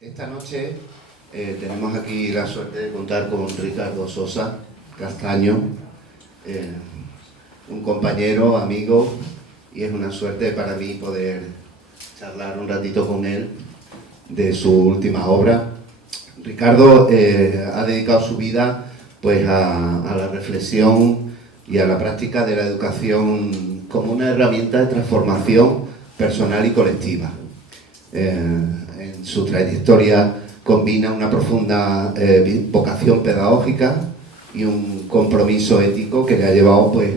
Esta noche tenemos aquí la suerte de contar con Ricardo Sosa Castaño, un compañero, amigo, y es una suerte para mí poder charlar un ratito con él de su última obra. Ricardo ha dedicado su vida pues, a la reflexión y a la práctica de la educación como una herramienta de transformación personal y colectiva. En su trayectoria combina una profunda vocación pedagógica y un compromiso ético que le ha llevado pues,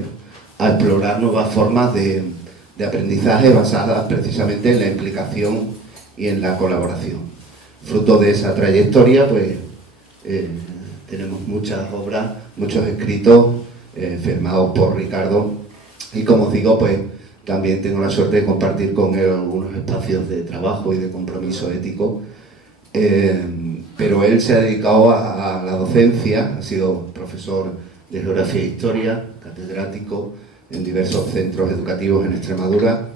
a explorar nuevas formas de aprendizaje basadas precisamente en la implicación y en la colaboración. Fruto de esa trayectoria pues, tenemos muchas obras, muchos escritos firmados por Ricardo, y como os digo, pues también tengo la suerte de compartir con él algunos espacios de trabajo y de compromiso ético, pero él se ha dedicado a la docencia, ha sido profesor de Geografía e Historia, catedrático en diversos centros educativos en Extremadura,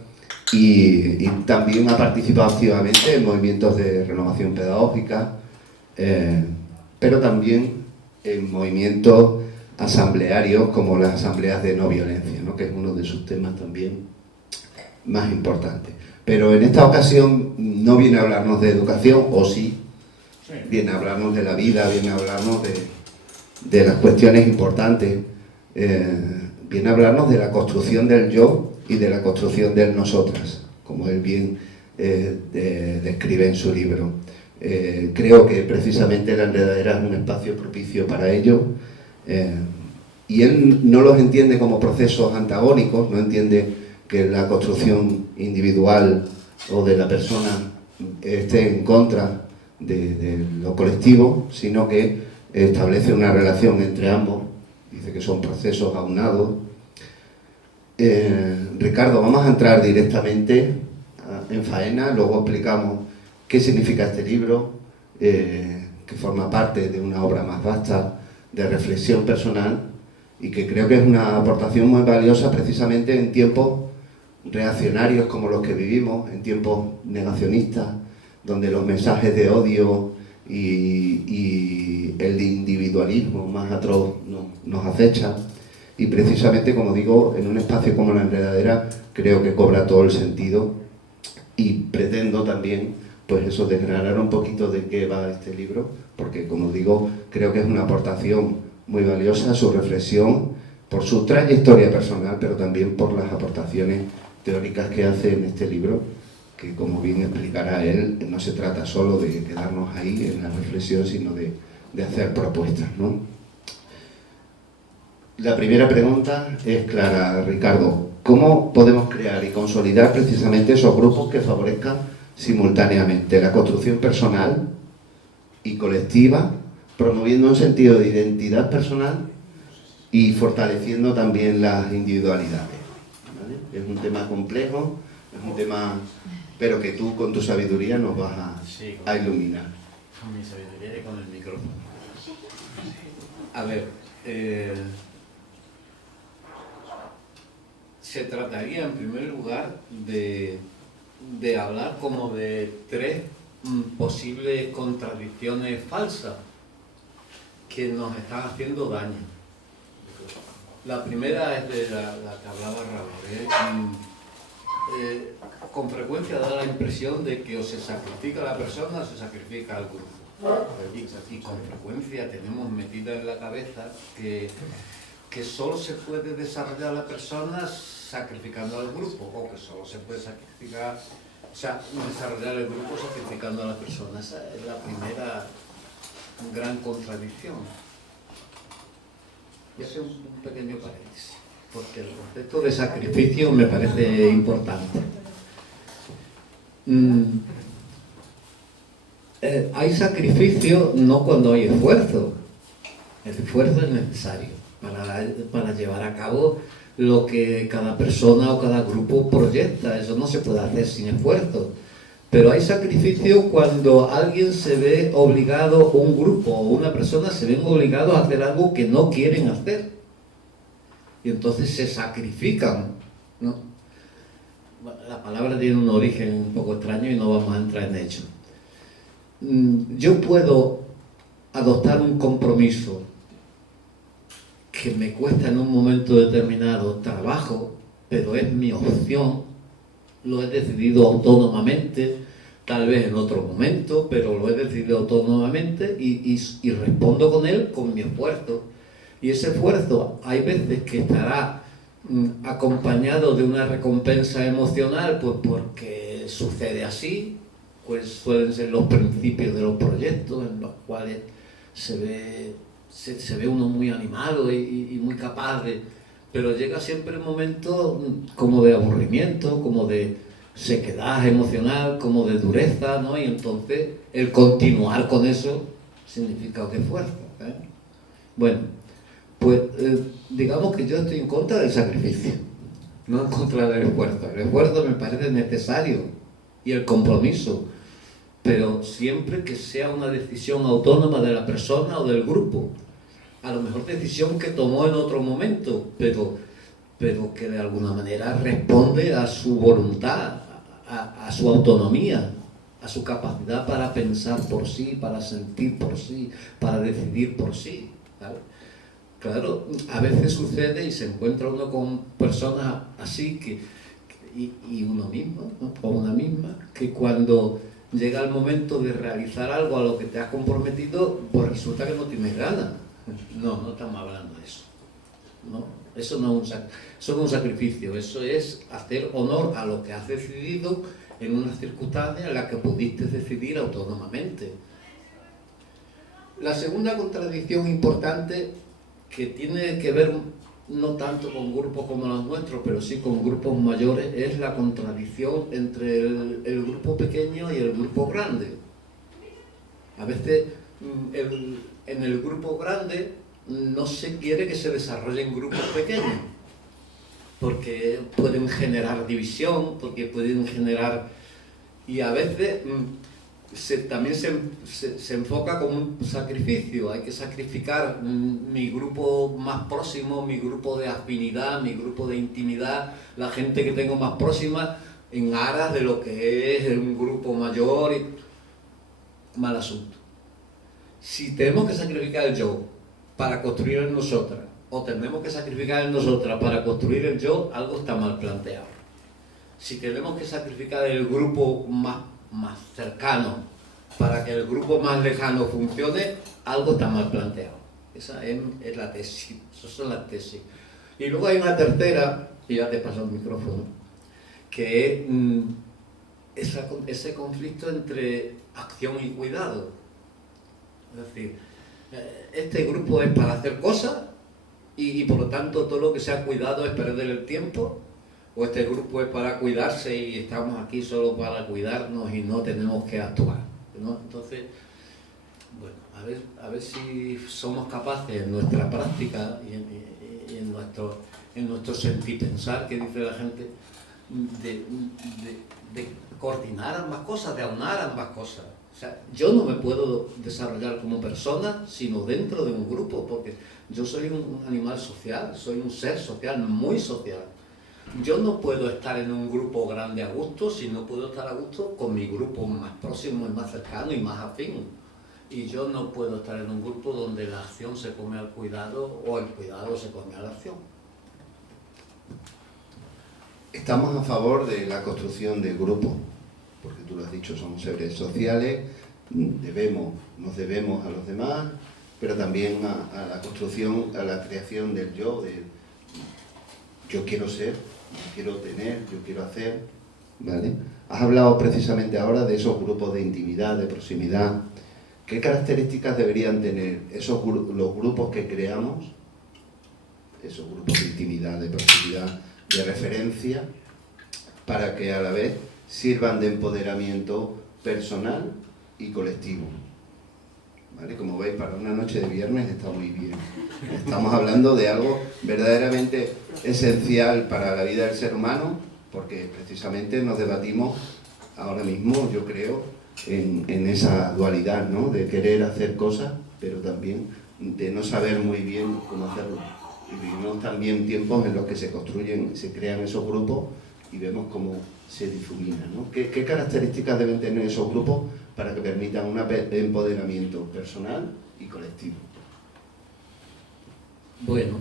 y también ha participado activamente en movimientos de renovación pedagógica, pero también en movimientos asamblearios como las asambleas de no violencia, ¿no? Que es uno de sus temas también más importantes. Pero en esta ocasión no viene a hablarnos de educación, o sí, viene a hablarnos de la vida, viene a hablarnos de las cuestiones importantes, viene a hablarnos de la construcción del yo y de la construcción del nosotras, como él bien describe en su libro. Creo que precisamente La Enredadera es un espacio propicio para ello, y él no los entiende como procesos antagónicos, no entiende que la construcción individual o de la persona esté en contra de lo colectivo, sino que establece una relación entre ambos, dice que son procesos aunados. Ricardo, vamos a entrar directamente en faena, luego explicamos qué significa este libro, que forma parte de una obra más vasta de reflexión personal y que creo que es una aportación muy valiosa precisamente en tiempos reaccionarios como los que vivimos, en tiempos negacionistas, donde los mensajes de odio y el individualismo más atroz nos acechan. Y precisamente, como digo, en un espacio como La Enredadera creo que cobra todo el sentido, y pretendo también pues eso, desgranar un poquito de qué va este libro, porque como digo, creo que es una aportación muy valiosa, su reflexión, por su trayectoria personal, pero también por las aportaciones teóricas que hace en este libro, que como bien explicará él, no se trata solo de quedarnos ahí en la reflexión, sino de hacer propuestas, ¿no? La primera pregunta es clara, Ricardo. ¿Cómo podemos crear y consolidar precisamente esos grupos que favorezcan simultáneamente la construcción personal y colectiva, promoviendo un sentido de identidad personal y fortaleciendo también las individualidades? ¿Vale? Es un tema complejo, es un tema, pero que tú con tu sabiduría nos vas a iluminar. Con mi sabiduría y con el micrófono. A ver, se trataría en primer lugar de hablar como de tres posibles contradicciones falsas que nos están haciendo daño. La primera es de la que hablaba Raúl. Con frecuencia da la impresión de que o se sacrifica a la persona o se sacrifica al grupo. Y con frecuencia tenemos metida en la cabeza que solo se puede desarrollar la persona sacrificando al grupo, o que solo se puede sacrificar, o sea, desarrollar el grupo sacrificando a la persona. Esa es la primera gran contradicción. Y hace un pequeño paréntesis, porque el concepto de sacrificio me parece importante. Hay sacrificio no cuando hay esfuerzo. El esfuerzo es necesario para llevar a cabo lo que cada persona o cada grupo proyecta. Eso no se puede hacer sin esfuerzo. Pero hay sacrificio cuando alguien se ve obligado, un grupo o una persona se ven obligados a hacer algo que no quieren hacer. Y entonces se sacrifican, ¿no? La palabra tiene un origen un poco extraño y no vamos a entrar en ello. yo puedo adoptar un compromiso que me cuesta en un momento determinado trabajo, pero es mi opción, lo he decidido autónomamente, tal vez en otro momento, pero lo he decidido autónomamente y respondo con él con mi esfuerzo. Y ese esfuerzo hay veces que estará acompañado de una recompensa emocional, pues porque sucede así, pues suelen ser los principios de los proyectos en los cuales se ve uno muy animado y muy capaz de... Pero llega siempre un momento como de aburrimiento, como de sequedad emocional, como de dureza, ¿no? Y entonces el continuar con eso significa que fuerza, ¿eh? Bueno, pues digamos que yo estoy en contra del sacrificio, no en contra del esfuerzo. El esfuerzo me parece necesario y el compromiso, pero siempre que sea una decisión autónoma de la persona o del grupo. A lo mejor decisión que tomó en otro momento, pero que de alguna manera responde a su voluntad, a su autonomía, a su capacidad para pensar por sí, para sentir por sí, para decidir por sí, ¿vale? Claro, a veces sucede y se encuentra uno con personas así y uno mismo, ¿no? O una misma, que cuando llega el momento de realizar algo a lo que te has comprometido, pues resulta que no tienes ganas. No estamos hablando de eso, ¿no? Eso no es un sacrificio, eso es hacer honor a lo que has decidido en una circunstancia en la que pudiste decidir autónomamente. La segunda contradicción importante, que tiene que ver no tanto con grupos como los nuestros, pero sí con grupos mayores, es la contradicción entre el grupo pequeño y el grupo grande. A veces en el grupo grande no se quiere que se desarrollen grupos pequeños, porque pueden generar división, porque pueden generar... Y a veces también se enfoca como un sacrificio. Hay que sacrificar mi grupo más próximo, mi grupo de afinidad, mi grupo de intimidad, la gente que tengo más próxima, en aras de lo que es un grupo mayor. Mal asunto. Si tenemos que sacrificar el yo para construir el nosotras, o tenemos que sacrificar el nosotras para construir el yo, algo está mal planteado. Si tenemos que sacrificar el grupo más cercano para que el grupo más lejano funcione, algo está mal planteado. Esa es la tesis, esas son las tesis. Y luego hay una tercera, y ya te paso el micrófono, que es ese conflicto entre acción y cuidado. Es decir, este grupo es para hacer cosas y por lo tanto todo lo que sea cuidado es perder el tiempo, o este grupo es para cuidarse y estamos aquí solo para cuidarnos y no tenemos que actuar, ¿no? Entonces, bueno, a ver si somos capaces en nuestra práctica y en nuestro sentir pensar, que dice la gente, de coordinar ambas cosas, de aunar ambas cosas. O sea, yo no me puedo desarrollar como persona sino dentro de un grupo, porque yo soy un animal social, soy un ser social, muy social. Yo no puedo estar en un grupo grande a gusto si no puedo estar a gusto con mi grupo más próximo y más cercano y más afín. Y yo no puedo estar en un grupo donde la acción se come al cuidado o el cuidado se come a la acción. Estamos a favor de la construcción de grupos, porque tú lo has dicho, somos seres sociales, nos debemos a los demás, pero también a la construcción, a la creación del yo, de yo quiero ser, yo quiero tener, yo quiero hacer, ¿vale? Has hablado precisamente ahora de esos grupos de intimidad, de proximidad. ¿Qué características deberían tener los grupos que creamos, esos grupos de intimidad, de proximidad, de referencia, para que a la vez sirvan de empoderamiento personal y colectivo? ¿Vale? Como veis, para una noche de viernes está muy bien. Estamos hablando de algo verdaderamente esencial para la vida del ser humano, porque precisamente nos debatimos ahora mismo, yo creo, en esa dualidad, ¿no? De querer hacer cosas, pero también de no saber muy bien cómo hacerlo. Y vivimos también tiempos en los que se construyen, se crean esos grupos y vemos cómo se difumina, ¿no? ¿Qué características deben tener esos grupos para que permitan un empoderamiento personal y colectivo? Bueno,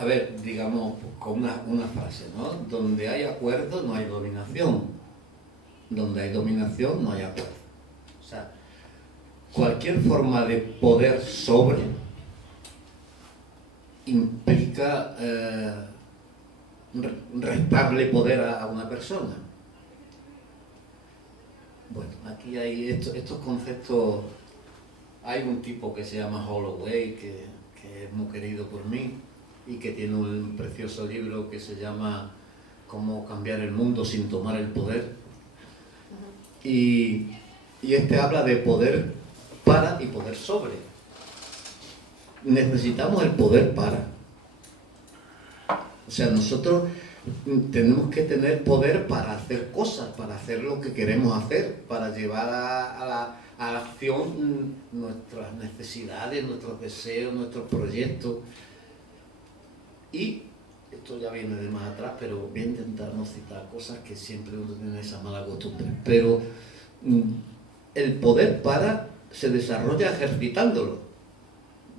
a ver, digamos, con una frase, ¿no? Donde hay acuerdo no hay dominación. Donde hay dominación no hay acuerdo. O sea, cualquier forma de poder sobre implica restarle poder a una persona. Bueno, aquí hay estos conceptos. Hay un tipo que se llama Holloway, que es muy querido por mí y que tiene un precioso libro que se llama Cómo cambiar el mundo sin tomar el poder. Y este habla de poder para y poder sobre. Necesitamos el poder para. O sea, nosotros tenemos que tener poder para hacer cosas, para hacer lo que queremos hacer, para llevar a la acción nuestras necesidades, nuestros deseos, nuestros proyectos. Y esto ya viene de más atrás, pero voy a intentar no citar cosas que siempre uno tiene esa mala costumbre. Pero el poder para se desarrolla ejercitándolo.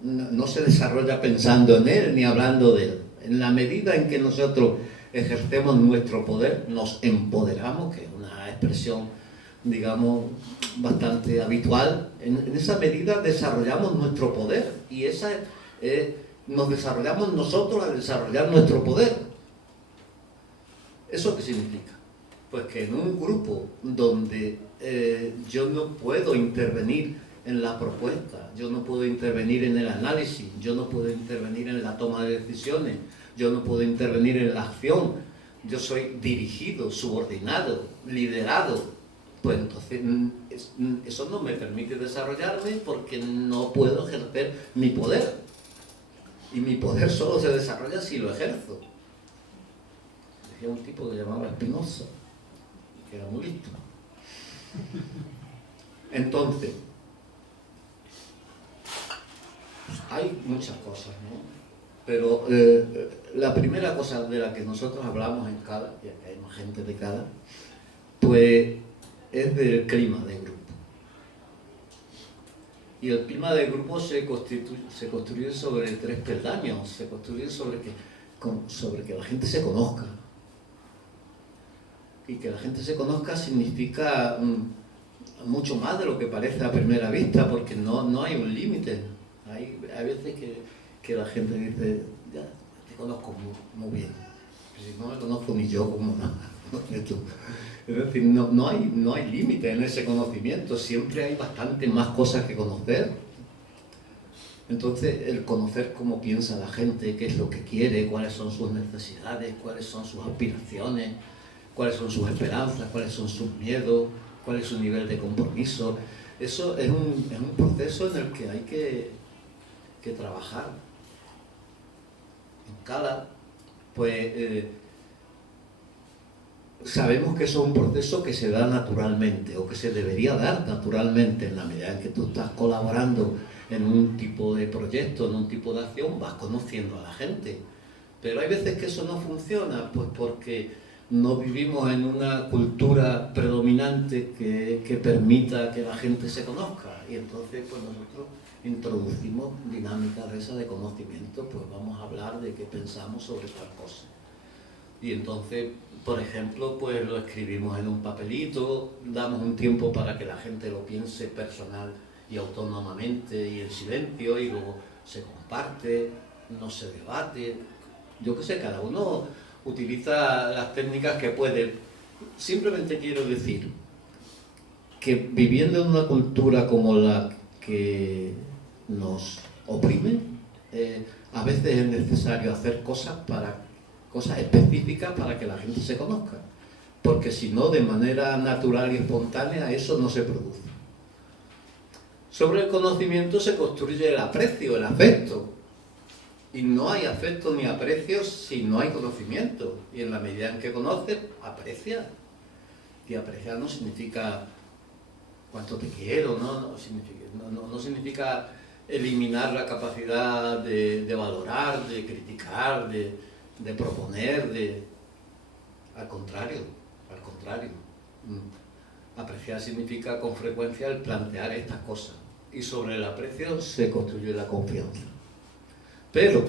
No se desarrolla pensando en él ni hablando de él. En la medida en que nosotros ejercemos nuestro poder, nos empoderamos, que es una expresión, digamos, bastante habitual. En esa medida desarrollamos nuestro poder y nos desarrollamos nosotros al desarrollar nuestro poder. ¿Eso qué significa? Pues que en un grupo donde yo no puedo intervenir en la propuesta, yo no puedo intervenir en el análisis, yo no puedo intervenir en la toma de decisiones, yo no puedo intervenir en la acción, yo soy dirigido, subordinado, liderado, pues entonces eso no me permite desarrollarme porque no puedo ejercer mi poder. Y mi poder solo se desarrolla si lo ejerzo. Decía un tipo que llamaba Spinoza, que era muy listo. Entonces, hay muchas cosas, ¿no? Pero la primera cosa de la que nosotros hablamos en CADA, ya que hay más gente de CADA, pues es del clima de grupo. Y el clima de grupo se construye sobre 3 peldaños, se construye sobre que la gente se conozca. Y que la gente se conozca significa mucho más de lo que parece a primera vista, porque no hay un límite. Hay veces que la gente dice, ya te conozco muy bien, pero si no me conozco ni yo, como no. Es decir, no hay límite en ese conocimiento, siempre hay bastante más cosas que conocer. Entonces, el conocer cómo piensa la gente, qué es lo que quiere, cuáles son sus necesidades, cuáles son sus aspiraciones, cuáles son sus esperanzas, cuáles son sus miedos, cuál es su nivel de compromiso. Eso es un proceso en el que hay que trabajar. En CADA, pues sabemos que eso es un proceso que se da naturalmente, o que se debería dar naturalmente. En la medida en que tú estás colaborando en un tipo de proyecto, en un tipo de acción, vas conociendo a la gente. Pero hay veces que eso no funciona, pues porque no vivimos en una cultura predominante que permita que la gente se conozca. Y entonces, pues nosotros introducimos dinámicas de esas de conocimiento, pues vamos a hablar de qué pensamos sobre tal cosa. Y entonces, por ejemplo, pues lo escribimos en un papelito, damos un tiempo para que la gente lo piense personal y autónomamente y en silencio, y luego se comparte, no se debate. Yo qué sé, cada uno utiliza las técnicas que puede. Simplemente quiero decir que viviendo en una cultura como la que nos oprime, a veces es necesario hacer cosas específicas para que la gente se conozca, porque si no, de manera natural y espontánea, eso no se produce. Sobre el conocimiento se construye el aprecio, el afecto, y no hay afecto ni aprecio si no hay conocimiento. Y en la medida en que conoces, aprecias. Y apreciar no significa cuánto te quiero, no significa eliminar la capacidad de valorar, de criticar, de proponer, al contrario. Apreciar significa con frecuencia el plantear estas cosas, y sobre el aprecio se construye la confianza. Pero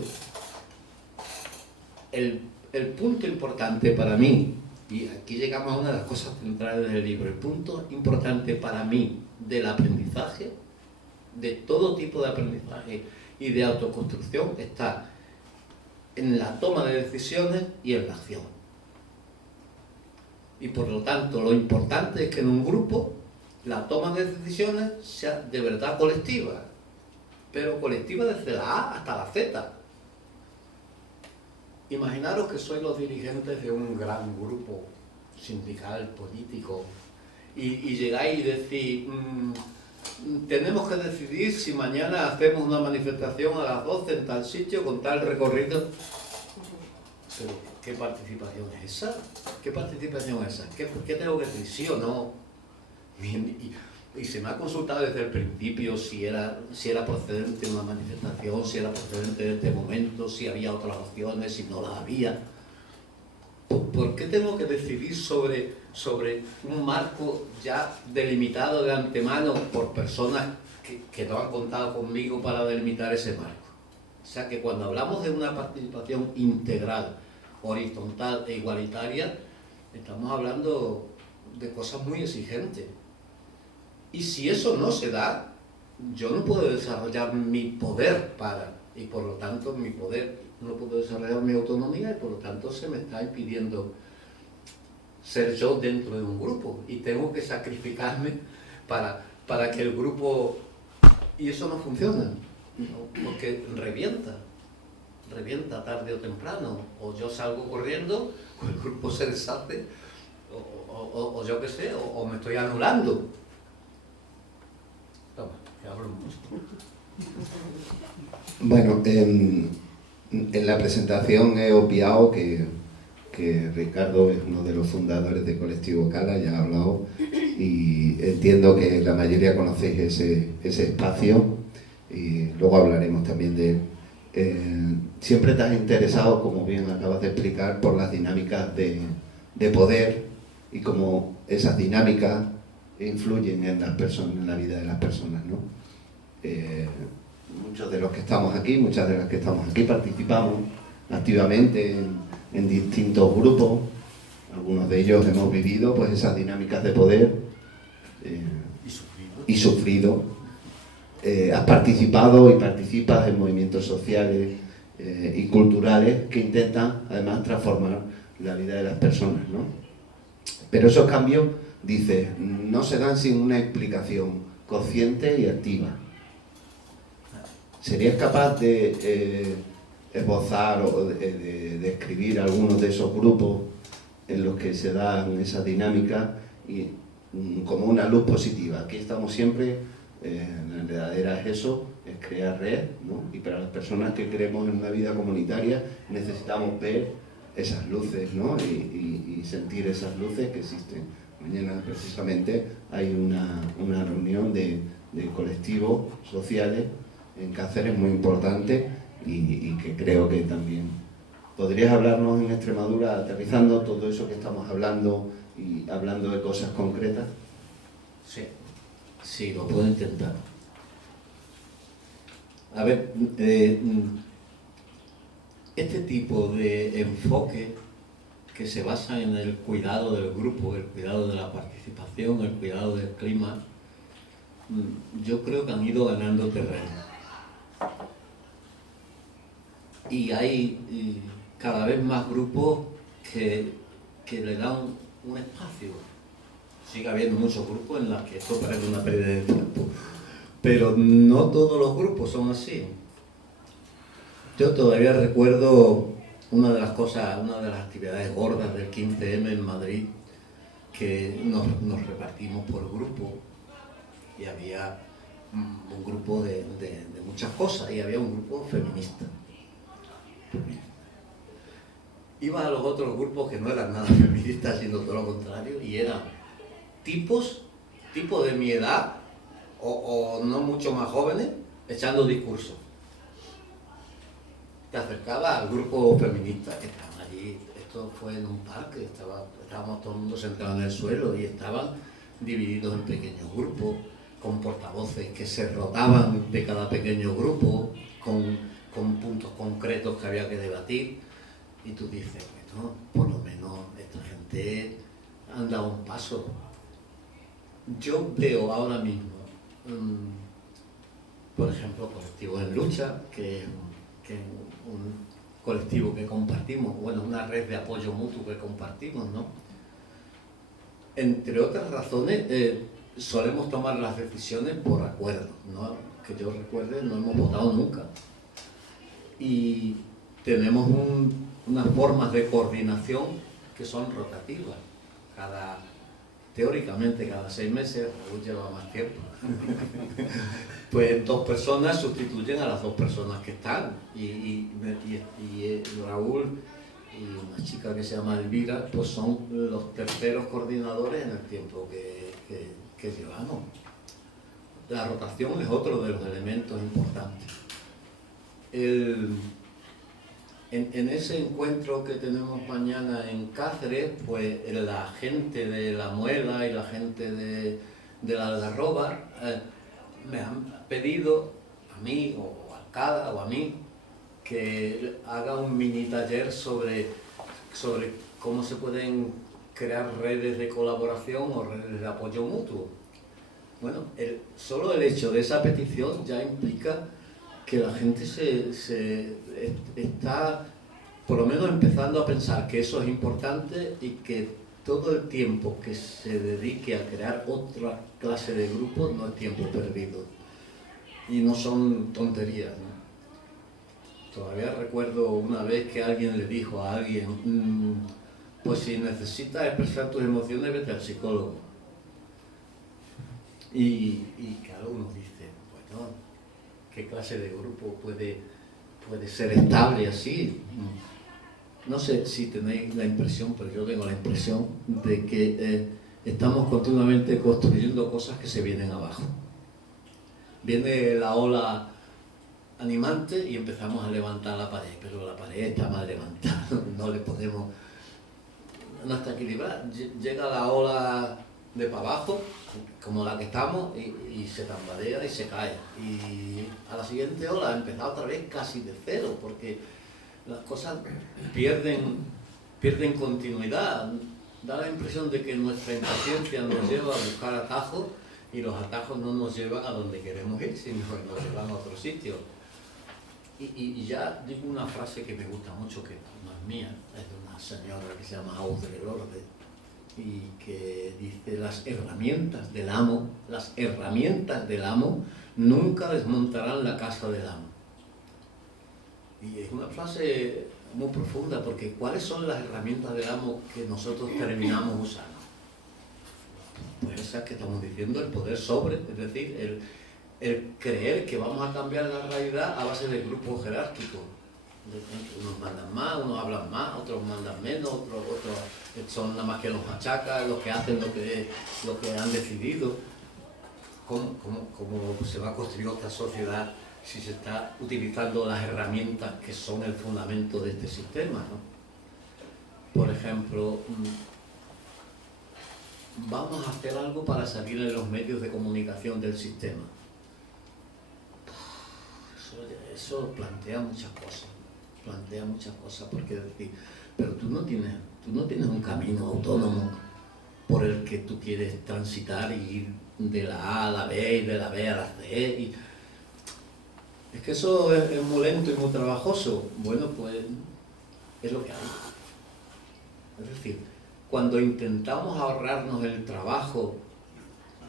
el punto importante para mí, y aquí llegamos a una de las cosas centrales del libro, el punto importante para mí del aprendizaje, de todo tipo de aprendizaje y de autoconstrucción, está en la toma de decisiones y en la acción. Y por lo tanto, lo importante es que en un grupo la toma de decisiones sea de verdad colectiva, pero colectiva desde la A hasta la Z. Imaginaros que sois los dirigentes de un gran grupo sindical, político, y llegáis y decís, tenemos que decidir si mañana hacemos una manifestación a las 12 en tal sitio con tal recorrido. Pero, ¿qué participación es esa? ¿Qué participación es esa? ¿Qué tengo que decir? ¿Sí o no? Y se me ha consultado desde el principio si era procedente una manifestación, si era procedente de este momento, si había otras opciones, si no las había. ¿Por qué tengo que decidir sobre un marco ya delimitado de antemano por personas que no han contado conmigo para delimitar ese marco? O sea que cuando hablamos de una participación integral, horizontal e igualitaria, estamos hablando de cosas muy exigentes. Y si eso no se da, yo no puedo desarrollar mi poder y por lo tanto mi poder, no puedo desarrollar mi autonomía, y por lo tanto se me está impidiendo ser yo dentro de un grupo, y tengo que sacrificarme para que el grupo... Y eso no funciona, ¿no? Porque revienta tarde o temprano, o yo salgo corriendo, o el grupo se deshace, o yo qué sé, o me estoy anulando. Toma, que hablo mucho. Bueno, en la presentación he obviado que Ricardo es uno de los fundadores de Colectivo Cala, ya ha hablado, y entiendo que la mayoría conocéis ese espacio, y luego hablaremos también de él. Siempre te has interesado, como bien acabas de explicar, por las dinámicas de poder y cómo esas dinámicas influyen en las personas, en la vida de las personas, ¿no? Muchos de los que estamos aquí, muchas de las que estamos aquí participamos activamente en distintos grupos. Algunos de ellos hemos vivido pues esas dinámicas de poder y sufrido. Has participado y participas en movimientos sociales y culturales que intentan además transformar la vida de las personas, ¿no? Pero esos cambios, dices, no se dan sin una explicación consciente y activa. ¿Serías capaz de esbozar o de describir algunos de esos grupos en los que se dan esas dinámicas y como una luz positiva? Aquí estamos siempre, la enredadera es eso, es crear red, ¿no? Y para las personas que creemos en una vida comunitaria necesitamos ver esas luces, ¿no? Y sentir esas luces que existen. Mañana precisamente hay una reunión de colectivos sociales en Cáceres muy importante y que creo que también podrías hablarnos en Extremadura, aterrizando todo eso que estamos hablando y hablando de cosas concretas. Sí, lo puedo intentar. A ver, este tipo de enfoque que se basa en el cuidado del grupo, el cuidado de la participación, el cuidado del clima, yo creo que han ido ganando terreno. Y hay cada vez más grupos que le dan un espacio. Sigue habiendo muchos grupos en los que esto parece una pérdida de tiempo, pero no todos los grupos son así. Yo todavía recuerdo una de las actividades gordas del 15M en Madrid, que nos repartimos por grupo y había un grupo de muchas cosas y había un grupo feminista. Iba a los otros grupos que no eran nada feministas, sino todo lo contrario, y eran tipos de mi edad o no mucho más jóvenes echando discursos. te acercabas al grupo feminista que estaban allí. Esto fue en un parque, estábamos todo el mundo sentado en el suelo y estaban divididos en pequeños grupos, con portavoces que se rotaban de cada pequeño grupo, con puntos concretos que había que debatir. Y tú dices, bueno, por lo menos esta gente han dado un paso. Yo veo ahora mismo, por ejemplo, Colectivos en Lucha, que es un colectivo que compartimos, bueno, una red de apoyo mutuo que compartimos, ¿no? Entre otras razones, solemos tomar las decisiones por acuerdo, ¿no? Que yo recuerde, no hemos votado nunca. Y tenemos unas formas de coordinación que son rotativas. Teóricamente, cada 6 meses, Raúl lleva más tiempo, pues 2 personas sustituyen a las 2 personas que están. Y Raúl y una chica que se llama Elvira, pues son los terceros coordinadores en el tiempo que llevamos. La rotación es otro de los elementos importantes. En ese encuentro que tenemos mañana en Cáceres, pues la gente de La Muela y la gente de la Algarroba me han pedido a mí, o a Alcada, o a mí, que haga un mini taller sobre cómo se pueden crear redes de colaboración o redes de apoyo mutuo. Bueno, solo el hecho de esa petición ya implica que la gente está por lo menos empezando a pensar que eso es importante y que todo el tiempo que se dedique a crear otra clase de grupos no es tiempo perdido. Y no son tonterías, ¿no? Todavía recuerdo una vez que alguien le dijo a alguien, pues si necesitas expresar tus emociones, vete al psicólogo. Y claro, uno dice, bueno, ¿qué clase de grupo puede ser estable así? No sé si tenéis la impresión, pero yo tengo la impresión de que estamos continuamente construyendo cosas que se vienen abajo. Viene la ola animante y empezamos a levantar la pared, pero la pared está mal levantada, no está equilibrada. Llega la ola de para abajo, como la que estamos, y se tambalea y se cae. Y a la siguiente ola ha empezado otra vez casi de cero, porque las cosas pierden continuidad. Da la impresión de que nuestra impaciencia nos lleva a buscar atajos y los atajos no nos llevan a donde queremos ir, sino que nos llevan a otro sitio. Y ya digo una frase que me gusta mucho, que no es mía, es de una señora que se llama Audre Lorde, y que dice: las herramientas del amo nunca desmontarán la casa del amo. Y es una frase muy profunda, porque ¿cuáles son las herramientas del amo que nosotros terminamos usando? Pues esas que estamos diciendo, el poder sobre, es decir, el creer que vamos a cambiar la realidad a base de grupos jerárquicos. Unos mandan más, unos hablan más, otros mandan menos, otros son nada más que los machacas, los que hacen lo que han decidido. ¿Cómo se va a construir otra sociedad si se está utilizando las herramientas que son el fundamento de este sistema, ¿no? Por ejemplo, vamos a hacer algo para salir en los medios de comunicación del sistema. Eso plantea muchas cosas, porque decir, pero tú no tienes un camino autónomo por el que tú quieres transitar y ir de la A a la B y de la B a la C. Es que eso es muy lento y muy trabajoso. Bueno, pues es lo que hay. Es decir, cuando intentamos ahorrarnos el trabajo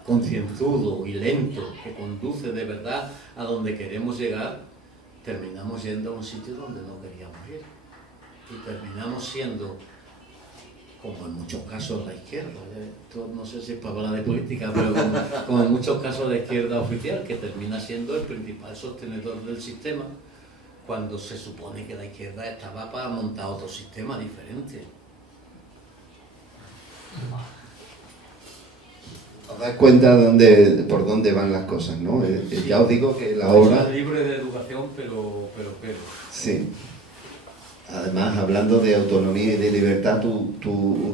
concienzudo y lento que conduce de verdad a donde queremos llegar, terminamos yendo a un sitio donde no queríamos ir. Y terminamos siendo, como en muchos casos, la izquierda. Esto no sé si es para hablar de política, pero como en muchos casos la izquierda oficial, que termina siendo el principal sostenedor del sistema, cuando se supone que la izquierda estaba para montar otro sistema diferente. Os dais cuenta por dónde van las cosas, ¿no? Ya os digo que la obra... Libre de educación, pero... Sí. además, hablando de autonomía y de libertad, tú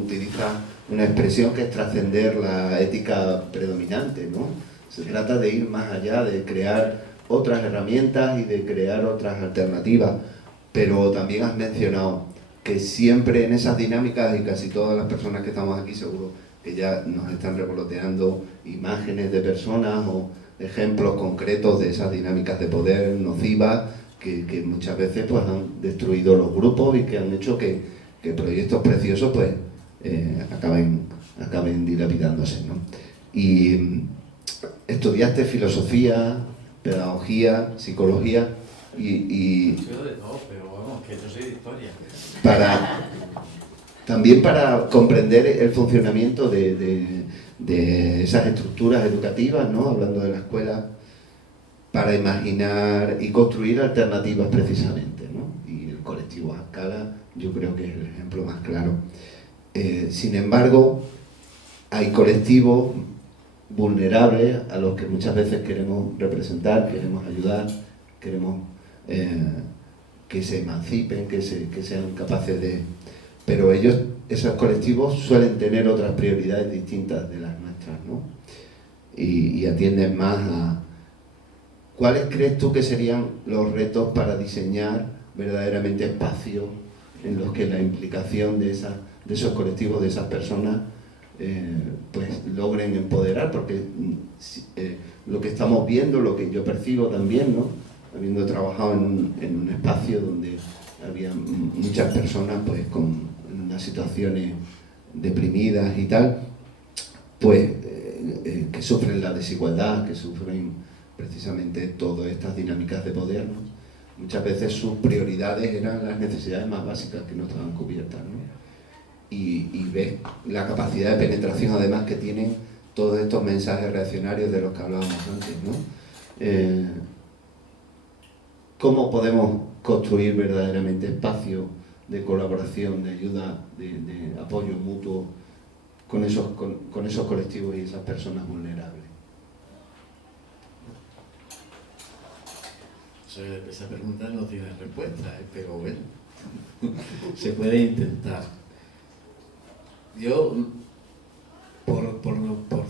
utilizas una expresión que es trascender la ética predominante, ¿no? Se trata de ir más allá, de crear otras herramientas y de crear otras alternativas, pero también has mencionado que siempre en esas dinámicas, y casi todas las personas que estamos aquí seguro que ya nos están revoloteando imágenes de personas o ejemplos concretos de esas dinámicas de poder nocivas que muchas veces pues han destruido los grupos y que han hecho que proyectos preciosos pues acaben dilapidándose, ¿no? Y estudiaste filosofía, pedagogía, psicología y Yo de todo, pero vamos, que yo soy de historia. También para comprender el funcionamiento de esas estructuras educativas, ¿no? Hablando de la escuela, para imaginar y construir alternativas precisamente, ¿no? Y el colectivo a escala yo creo que es el ejemplo más claro. Sin embargo, hay colectivos vulnerables a los que muchas veces queremos representar, queremos ayudar, queremos que se emancipen, que sean capaces de... Pero esos colectivos suelen tener otras prioridades distintas de las nuestras, ¿no? Y atienden más a... ¿Cuáles crees tú que serían los retos para diseñar verdaderamente espacios en los que la implicación de esos colectivos, de esas personas, pues logren empoderar? Porque lo que estamos viendo, lo que yo percibo también, ¿no? Habiendo trabajado en un espacio donde había muchas personas pues con unas situaciones deprimidas y tal, pues que sufren la desigualdad, que sufren precisamente todas estas dinámicas de poder, ¿no? Muchas veces sus prioridades eran las necesidades más básicas que no estaban cubiertas, ¿no? Y ves la capacidad de penetración además que tienen todos estos mensajes reaccionarios de los que hablábamos antes, ¿no? ¿Cómo podemos construir verdaderamente espacios de colaboración, de ayuda, de apoyo mutuo con esos colectivos y esas personas vulnerables? Esa pregunta no tiene respuesta, pero bueno, se puede intentar. Yo, por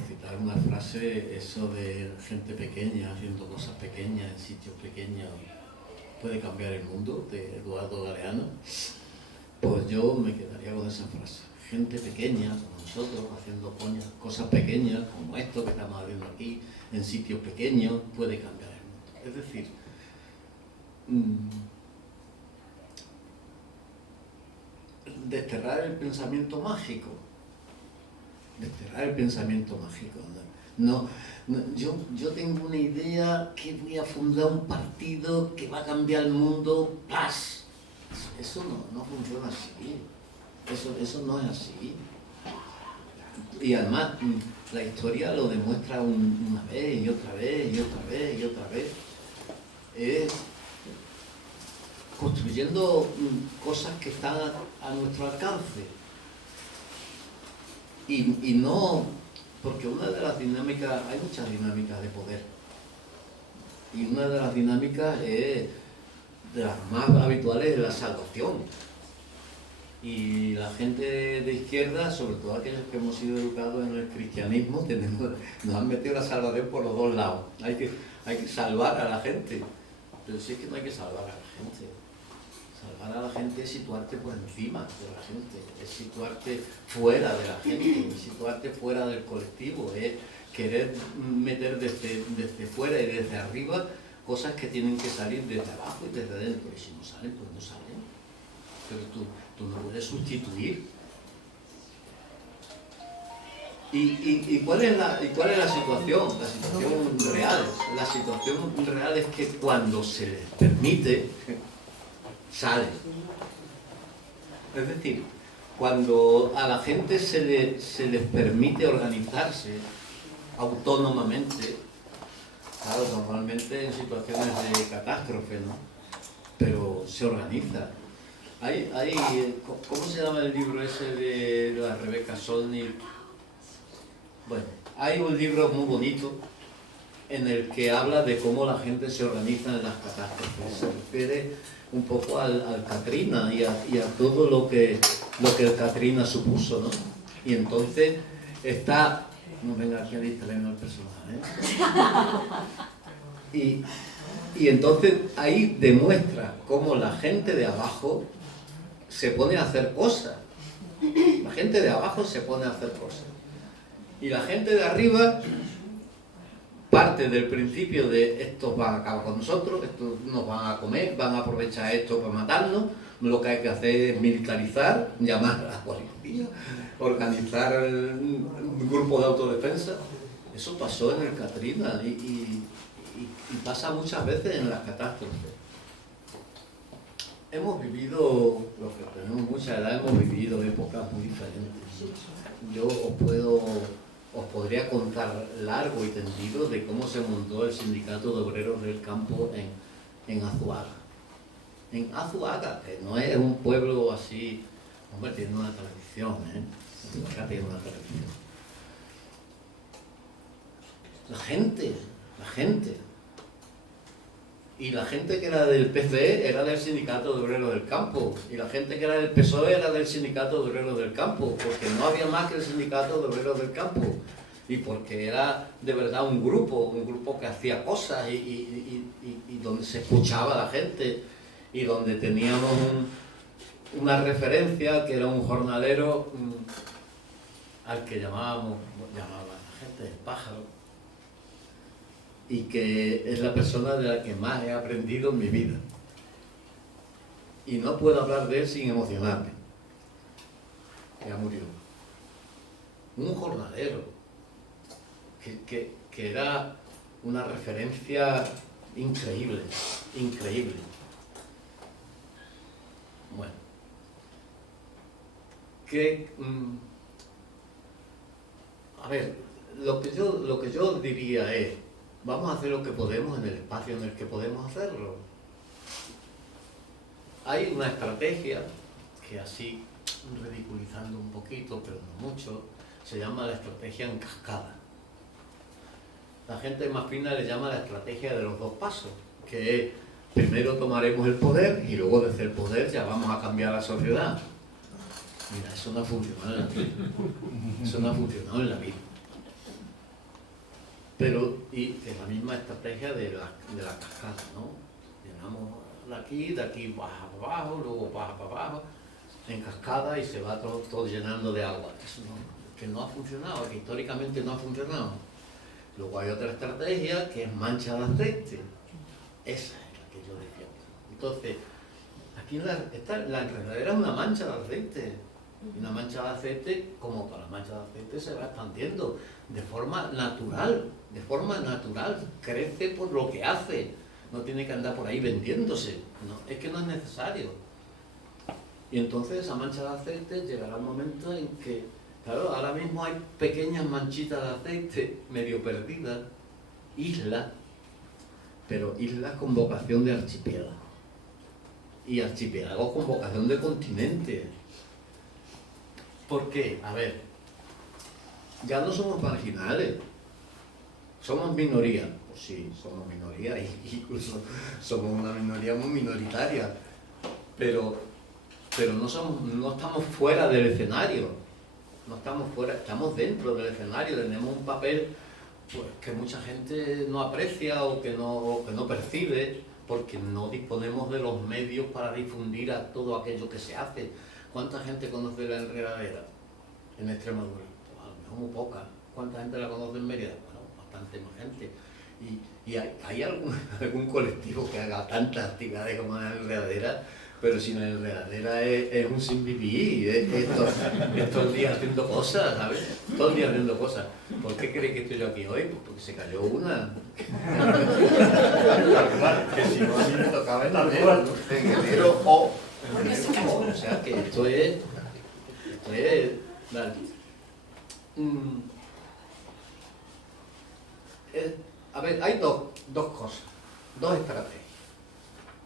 citar una frase, eso de gente pequeña haciendo cosas pequeñas en sitios pequeños puede cambiar el mundo, de Eduardo Galeano, pues yo me quedaría con esa frase. Gente pequeña, como nosotros, haciendo cosas pequeñas, como esto que estamos haciendo aquí, en sitios pequeños, puede cambiar el mundo. Es decir, desterrar el pensamiento mágico. Yo tengo una idea que voy a fundar un partido que va a cambiar el mundo. ¡Plas! Eso no funciona así. Eso no es así. Y además, la historia lo demuestra una vez y otra vez y otra vez y otra vez. Es construyendo cosas que están a nuestro alcance. Y no, porque una de las dinámicas, hay muchas dinámicas de poder. Y una de las dinámicas es, de las más habituales, es la salvación. Y la gente de izquierda, sobre todo aquellos que hemos sido educados en el cristianismo, nos han metido la salvación por los dos lados. Hay que salvar a la gente. Pero si es que no hay que salvar a la gente. Salvar a la gente es situarte por encima de la gente, es situarte fuera de la gente, es situarte fuera del colectivo, es querer meter desde fuera y desde arriba cosas que tienen que salir desde abajo y desde dentro. Y si no salen, pues no salen. Pero tú no puedes sustituir. ¿Y cuál es la situación? La situación real. La situación real es que cuando se les permite, salen. Es decir, cuando a la gente se les permite organizarse autónomamente, claro, normalmente en situaciones de catástrofe, ¿no? Pero se organiza. ¿Cómo se llama el libro ese de la Rebecca Solnit? Bueno, hay un libro muy bonito en el que habla de cómo la gente se organiza en las catástrofes. Se refiere un poco al Katrina y a todo lo que el Katrina supuso, ¿no? Y entonces está... No venga aquí a distraerme al personaje, ¿eh? Y entonces ahí demuestra cómo la gente de abajo se pone a hacer cosas. La gente de abajo se pone a hacer cosas. Y la gente de arriba parte del principio de estos van a acabar con nosotros, estos nos van a comer, van a aprovechar esto para matarnos. Lo que hay que hacer es militarizar, llamar a la policía, organizar un grupo de autodefensa. Eso pasó en el Katrina y pasa muchas veces en las catástrofes. Hemos vivido, los que tenemos mucha edad, hemos vivido épocas muy diferentes. Yo os podría contar largo y tendido de cómo se montó el Sindicato de Obreros del Campo en Azuaga. En Azuaga, que no es un pueblo así, hombre, tiene una tradición, Azuaga tiene una tradición. La gente. Y la gente que era del PCE era del Sindicato de Obreros del Campo. Y la gente que era del PSOE era del Sindicato de Obreros del Campo. Porque no había más que el Sindicato de Obreros del Campo. Y porque era de verdad un grupo que hacía cosas y donde se escuchaba a la gente. Y donde teníamos una referencia que era un jornalero al que llamaba la gente el pájaro. Y que es la persona de la que más he aprendido en mi vida. Y no puedo hablar de él sin emocionarme. Ya murió. Un jornalero que era una referencia increíble. Bueno. A ver, lo que yo diría es: vamos a hacer lo que podemos en el espacio en el que podemos hacerlo. Hay una estrategia que, así ridiculizando un poquito, pero no mucho, se llama la estrategia en cascada. La gente más fina le llama la estrategia de los 2 pasos, que es: primero tomaremos el poder y luego desde el poder ya vamos a cambiar la sociedad. Mira, eso no ha funcionado en la vida. Eso no ha funcionado en la vida. Pero, y es la misma estrategia de la cascada, ¿no? Llenamos de aquí baja para abajo, luego baja para abajo, en cascada, y se va todo llenando de agua. Eso que no ha funcionado, que históricamente no ha funcionado. Luego hay otra estrategia que es mancha de aceite. Esa es la que yo defiendo. Entonces, aquí la enredadera es una mancha de aceite. Y una mancha de aceite, como toda la mancha de aceite, se va expandiendo de forma natural. Crece por lo que hace. No tiene que andar por ahí vendiéndose. No, es que no es necesario. Y entonces esa mancha de aceite llegará un momento en que, claro, ahora mismo hay pequeñas manchitas de aceite medio perdidas, islas, pero islas con vocación de archipiélago. Y archipiélagos con vocación de continente. ¿Por qué? A ver, ya no somos marginales, somos minoría. Pues sí, somos minoría, incluso somos una minoría muy minoritaria, pero no estamos fuera del escenario, no estamos fuera, estamos dentro del escenario, tenemos un papel pues, que mucha gente no aprecia o que no percibe, porque no disponemos de los medios para difundir a todo aquello que se hace. ¿Cuánta gente conoce la enredadera en Extremadura? Pues a lo mejor muy poca. ¿Cuánta gente la conoce en Mérida? Bueno, bastante más gente. ¿Y hay algún colectivo que haga tantas actividades como la enredadera? Pero si la enredadera es un sin vivir, es todo el día haciendo cosas, ¿sabes? Todo el día haciendo cosas. ¿Por qué crees que estoy yo aquí hoy? Pues porque se cayó una. Que si no, a mí me tocaba en la mera, ¿no? En enero o sea que esto es vale. A ver, hay dos cosas, 2 estrategias,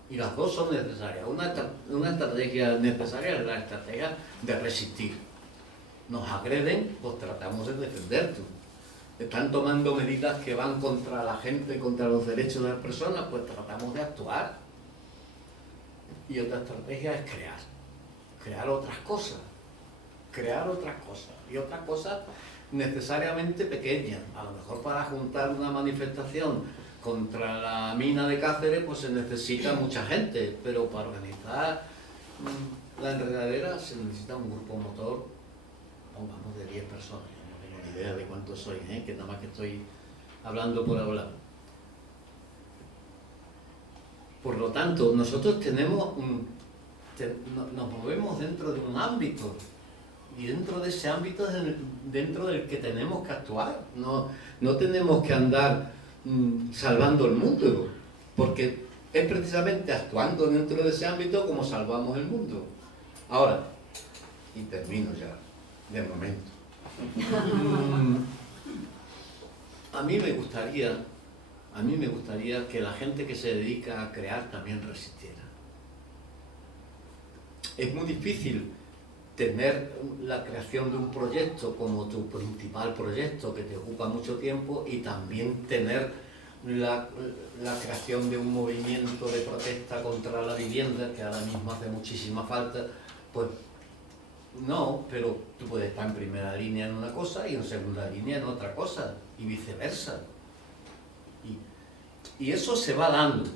y las 2 son necesarias. Una estrategia necesaria es la estrategia de resistir. Nos agreden, pues tratamos de defendernos. están tomando medidas que van contra la gente, contra los derechos de las personas, pues tratamos de actuar. Y otra estrategia es crear otras cosas, y otras cosas necesariamente pequeñas. A lo mejor para juntar una manifestación contra la mina de Cáceres pues se necesita mucha gente, pero para organizar la enredadera se necesita un grupo motor, pongamos, de 10 personas. Yo no tengo ni idea de cuántos sois, que nada más que estoy hablando por hablar. Por lo tanto, nosotros nos movemos dentro de un ámbito, y dentro de ese ámbito es dentro del que tenemos que actuar. No tenemos que andar salvando el mundo, porque es precisamente actuando dentro de ese ámbito como salvamos el mundo. Ahora, y termino ya, de momento. A mí me gustaría que la gente que se dedica a crear también resistiera. Es muy difícil tener la creación de un proyecto como tu principal proyecto que te ocupa mucho tiempo y también tener la creación de un movimiento de protesta contra la vivienda, que ahora mismo hace muchísima falta. Pues no, pero tú puedes estar en primera línea en una cosa y en segunda línea en otra cosa, y viceversa. Y eso se va dando.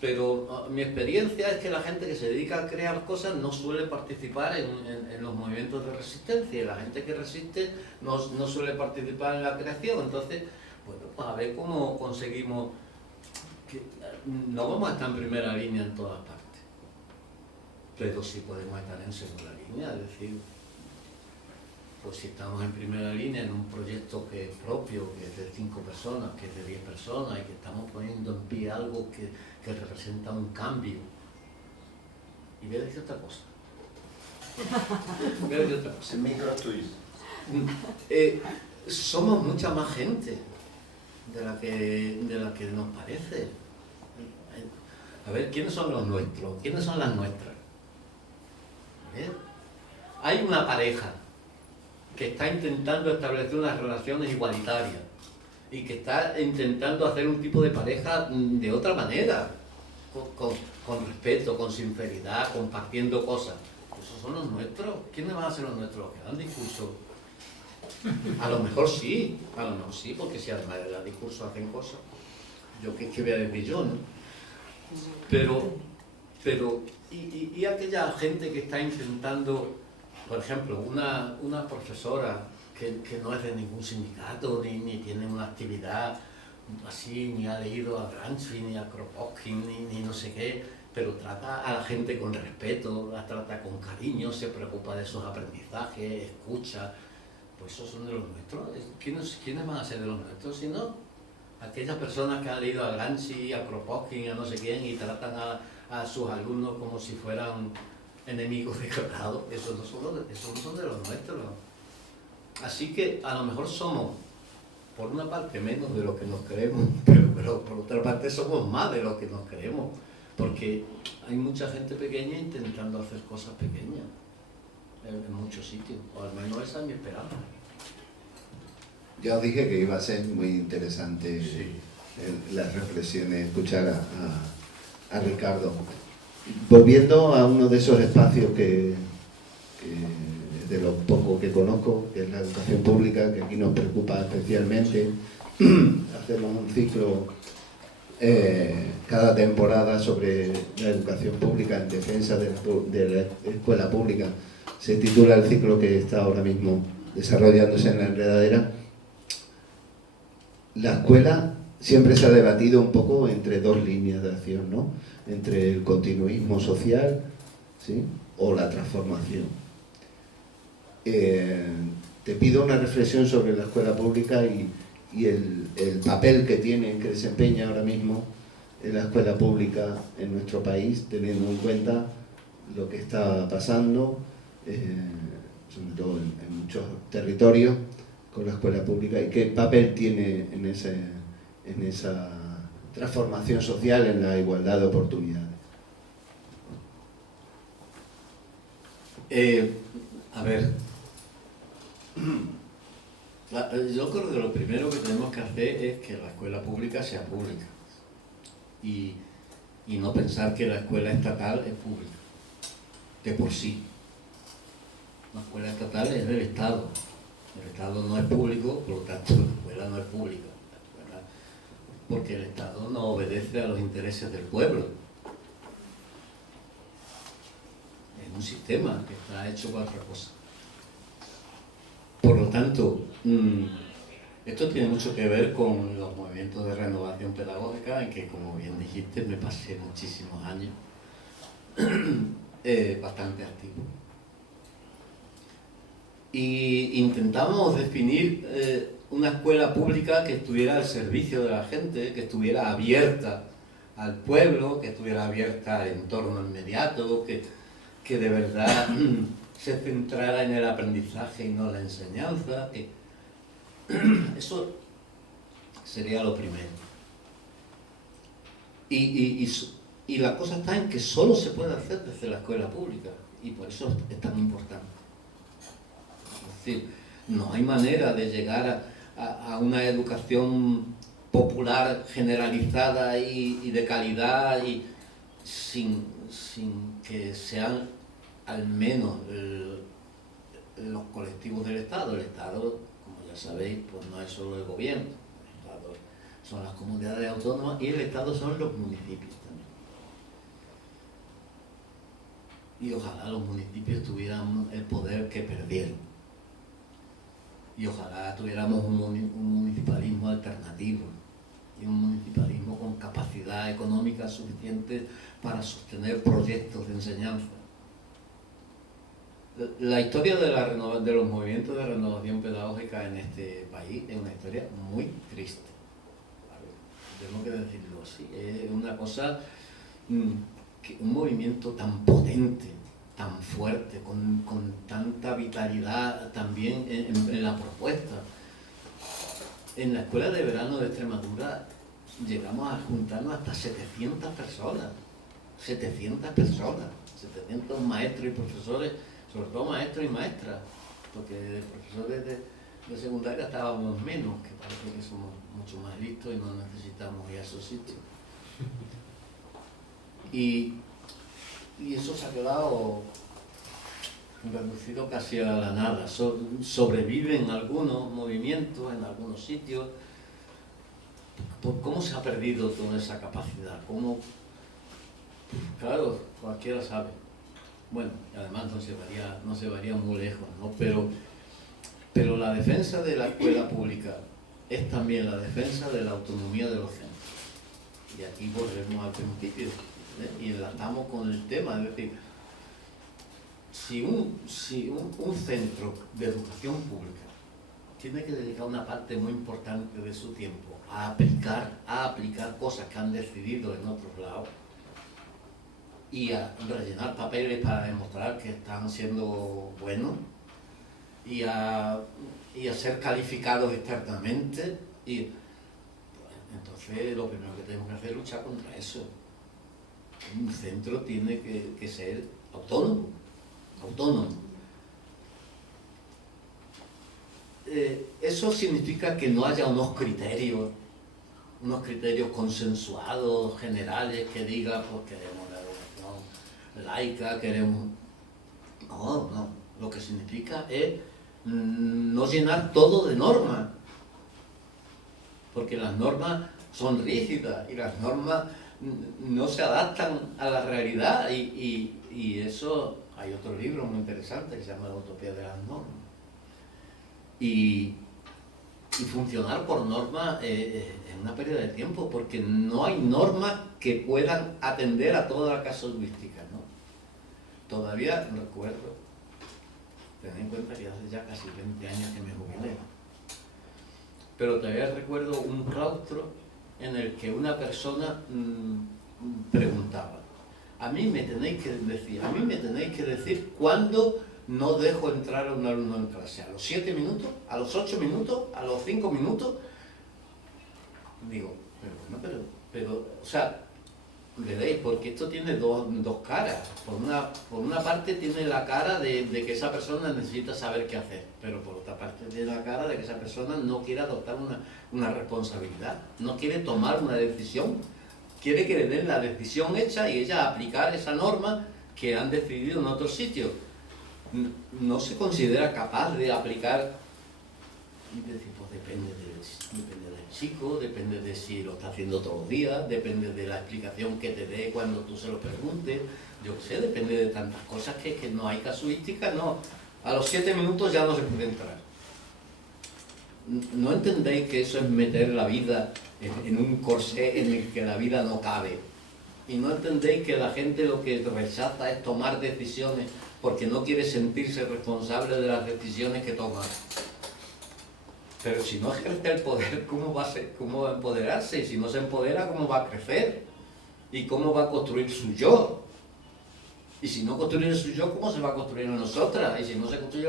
Pero mi experiencia es que la gente que se dedica a crear cosas no suele participar en los movimientos de resistencia, y la gente que resiste no suele participar en la creación. Entonces, bueno, pues a ver cómo conseguimos que no vamos a estar en primera línea en todas partes, pero sí podemos estar en segunda línea. Es decir, pues si estamos en primera línea en un proyecto que es propio, que es de 5 personas, que es de 10 personas, y que estamos poniendo en pie algo que representa un cambio. Y voy a decir otra cosa. El micro es tuyo. Somos mucha más gente de la que nos parece. A ver, ¿quiénes son los nuestros? ¿Quiénes son las nuestras? Hay una pareja que está intentando establecer unas relaciones igualitarias y que está intentando hacer un tipo de pareja de otra manera, con respeto, con sinceridad, compartiendo cosas. ¿Esos son los nuestros? ¿Quiénes van a ser los nuestros? ¿Los que dan discurso? A lo mejor sí, porque si además de dar discurso hacen cosas, yo qué voy a decir yo, ¿no? Pero y aquella gente que está intentando, por ejemplo, una profesora que no es de ningún sindicato, ni tiene una actividad así, ni ha leído a Gramsci, ni a Kropotkin, ni no sé qué, pero trata a la gente con respeto, la trata con cariño, se preocupa de sus aprendizajes, escucha. Pues esos son de los nuestros. ¿Quiénes van a ser de los nuestros si no? Aquellas personas que han leído a Gramsci, a Kropotkin, a no sé quién, y tratan a sus alumnos como si fueran enemigos declarados. Esos no son de los nuestros. Así que a lo mejor somos, por una parte, menos de lo que nos creemos, pero por otra parte somos más de lo que nos creemos, porque hay mucha gente pequeña intentando hacer cosas pequeñas en muchos sitios, o al menos esa es mi esperanza. Ya os dije que iba a ser muy interesante las reflexiones, escuchar a Ricardo. Volviendo a uno de esos espacios que de lo poco que conozco, que es la educación pública, que aquí nos preocupa especialmente. Hacemos un ciclo cada temporada sobre la educación pública en defensa de la escuela pública. Se titula el ciclo que está ahora mismo desarrollándose en la Enredadera. La escuela siempre se ha debatido un poco entre dos líneas de acción, ¿no? Entre el continuismo social, ¿sí?, o la transformación. Te pido una reflexión sobre la escuela pública y el papel que tiene, que desempeña ahora mismo en la escuela pública en nuestro país, teniendo en cuenta lo que está pasando, sobre todo en muchos territorios, con la escuela pública, y qué papel tiene en esa transformación social, en la igualdad de oportunidades. A ver, Yo creo que lo primero que tenemos que hacer es que la escuela pública sea pública y no pensar que la escuela estatal es pública, de por sí. La escuela estatal es del Estado. El Estado no es público, por lo tanto la escuela no es pública. Porque el Estado no obedece a los intereses del pueblo. Es un sistema que está hecho para otra cosa. Por lo tanto, esto tiene mucho que ver con los movimientos de renovación pedagógica, en que, como bien dijiste, me pasé muchísimos años bastante activo. Y intentamos definir una escuela pública que estuviera al servicio de la gente, que estuviera abierta al pueblo, que estuviera abierta al entorno inmediato, que de verdad se centrara en el aprendizaje y no la enseñanza. Eso sería lo primero. Y la cosa está en que solo se puede hacer desde la escuela pública, y por eso es tan importante. Es decir, no hay manera de llegar a una educación popular generalizada y de calidad y sin que sean al menos los colectivos del Estado. El Estado, como ya sabéis, pues no es solo el gobierno. El Estado son las comunidades autónomas y el Estado son los municipios también. Y ojalá los municipios tuvieran el poder que perdieron. Y ojalá tuviéramos un municipalismo alternativo y un municipalismo con capacidad económica suficiente para sostener proyectos de enseñanza. La historia de los movimientos de renovación pedagógica en este país es una historia muy triste. Tengo que decirlo así. Es una cosa, un movimiento tan potente, tan fuerte, con tanta vitalidad también en la propuesta. En la escuela de verano de Extremadura llegamos a juntarnos hasta 700 personas. 700 personas, 700 maestros y profesores, sobre todo maestros y maestras, porque de profesores de secundaria estábamos menos, que parece que somos mucho más listos y no necesitamos ir a esos sitios. Y eso se ha quedado reducido casi a la nada. Sobreviven algunos movimientos en algunos sitios. ¿Cómo se ha perdido toda esa capacidad? ¿Cómo? Claro, cualquiera sabe. Bueno, además no se varía muy lejos, ¿no? Pero la defensa de la escuela pública es también la defensa de la autonomía de los centros. Y aquí volvemos al principio, y enlazamos con el tema, es decir, si un centro de educación pública tiene que dedicar una parte muy importante de su tiempo a aplicar cosas que han decidido en otros lados y a rellenar papeles para demostrar que están siendo buenos y a ser calificados externamente, y entonces lo primero que tenemos que hacer es luchar contra eso. Un centro tiene que ser autónomo. Eso significa que no haya unos criterios consensuados, generales, que digan, pues queremos la educación laica, queremos... No. Lo que significa es no llenar todo de normas, porque las normas son rígidas y las normas no se adaptan a la realidad, y eso... Hay otro libro muy interesante que se llama La utopía de las normas. Y funcionar por normas es una pérdida de tiempo, porque no hay normas que puedan atender a toda la casuística, ¿no? Todavía recuerdo, ten en cuenta que hace ya casi 20 años que me jubilé, pero todavía recuerdo un claustro en el que una persona preguntaba: a mí me tenéis que decir cuándo no dejo entrar a un alumno en clase, a los 7 minutos, a los 8 minutos, a los 5 minutos. Digo, pero, o sea, veréis, porque esto tiene dos caras. Por una parte tiene la cara de que esa persona necesita saber qué hacer, pero por otra parte tiene la cara de que esa persona no quiere adoptar una responsabilidad, no quiere tomar una decisión, quiere que le den la decisión hecha y ella aplicar esa norma que han decidido en otros sitios. No se considera capaz de aplicar, y decir, pues depende del chico, depende de si lo está haciendo todos los días, depende de la explicación que te dé cuando tú se lo preguntes, yo qué sé, depende de tantas cosas que no hay casuística, no. A los 7 minutos ya no se puede entrar. ¿No entendéis que eso es meter la vida en un corsé en el que la vida no cabe? ¿Y no entendéis que la gente lo que rechaza es tomar decisiones porque no quiere sentirse responsable de las decisiones que toma? Pero si no ejerce el poder, ¿cómo va a empoderarse? Y si no se empodera, ¿cómo va a crecer? ¿Y cómo va a construir su yo? Y si no construye su yo, ¿cómo se va a construir en nosotras? Y si no se construye,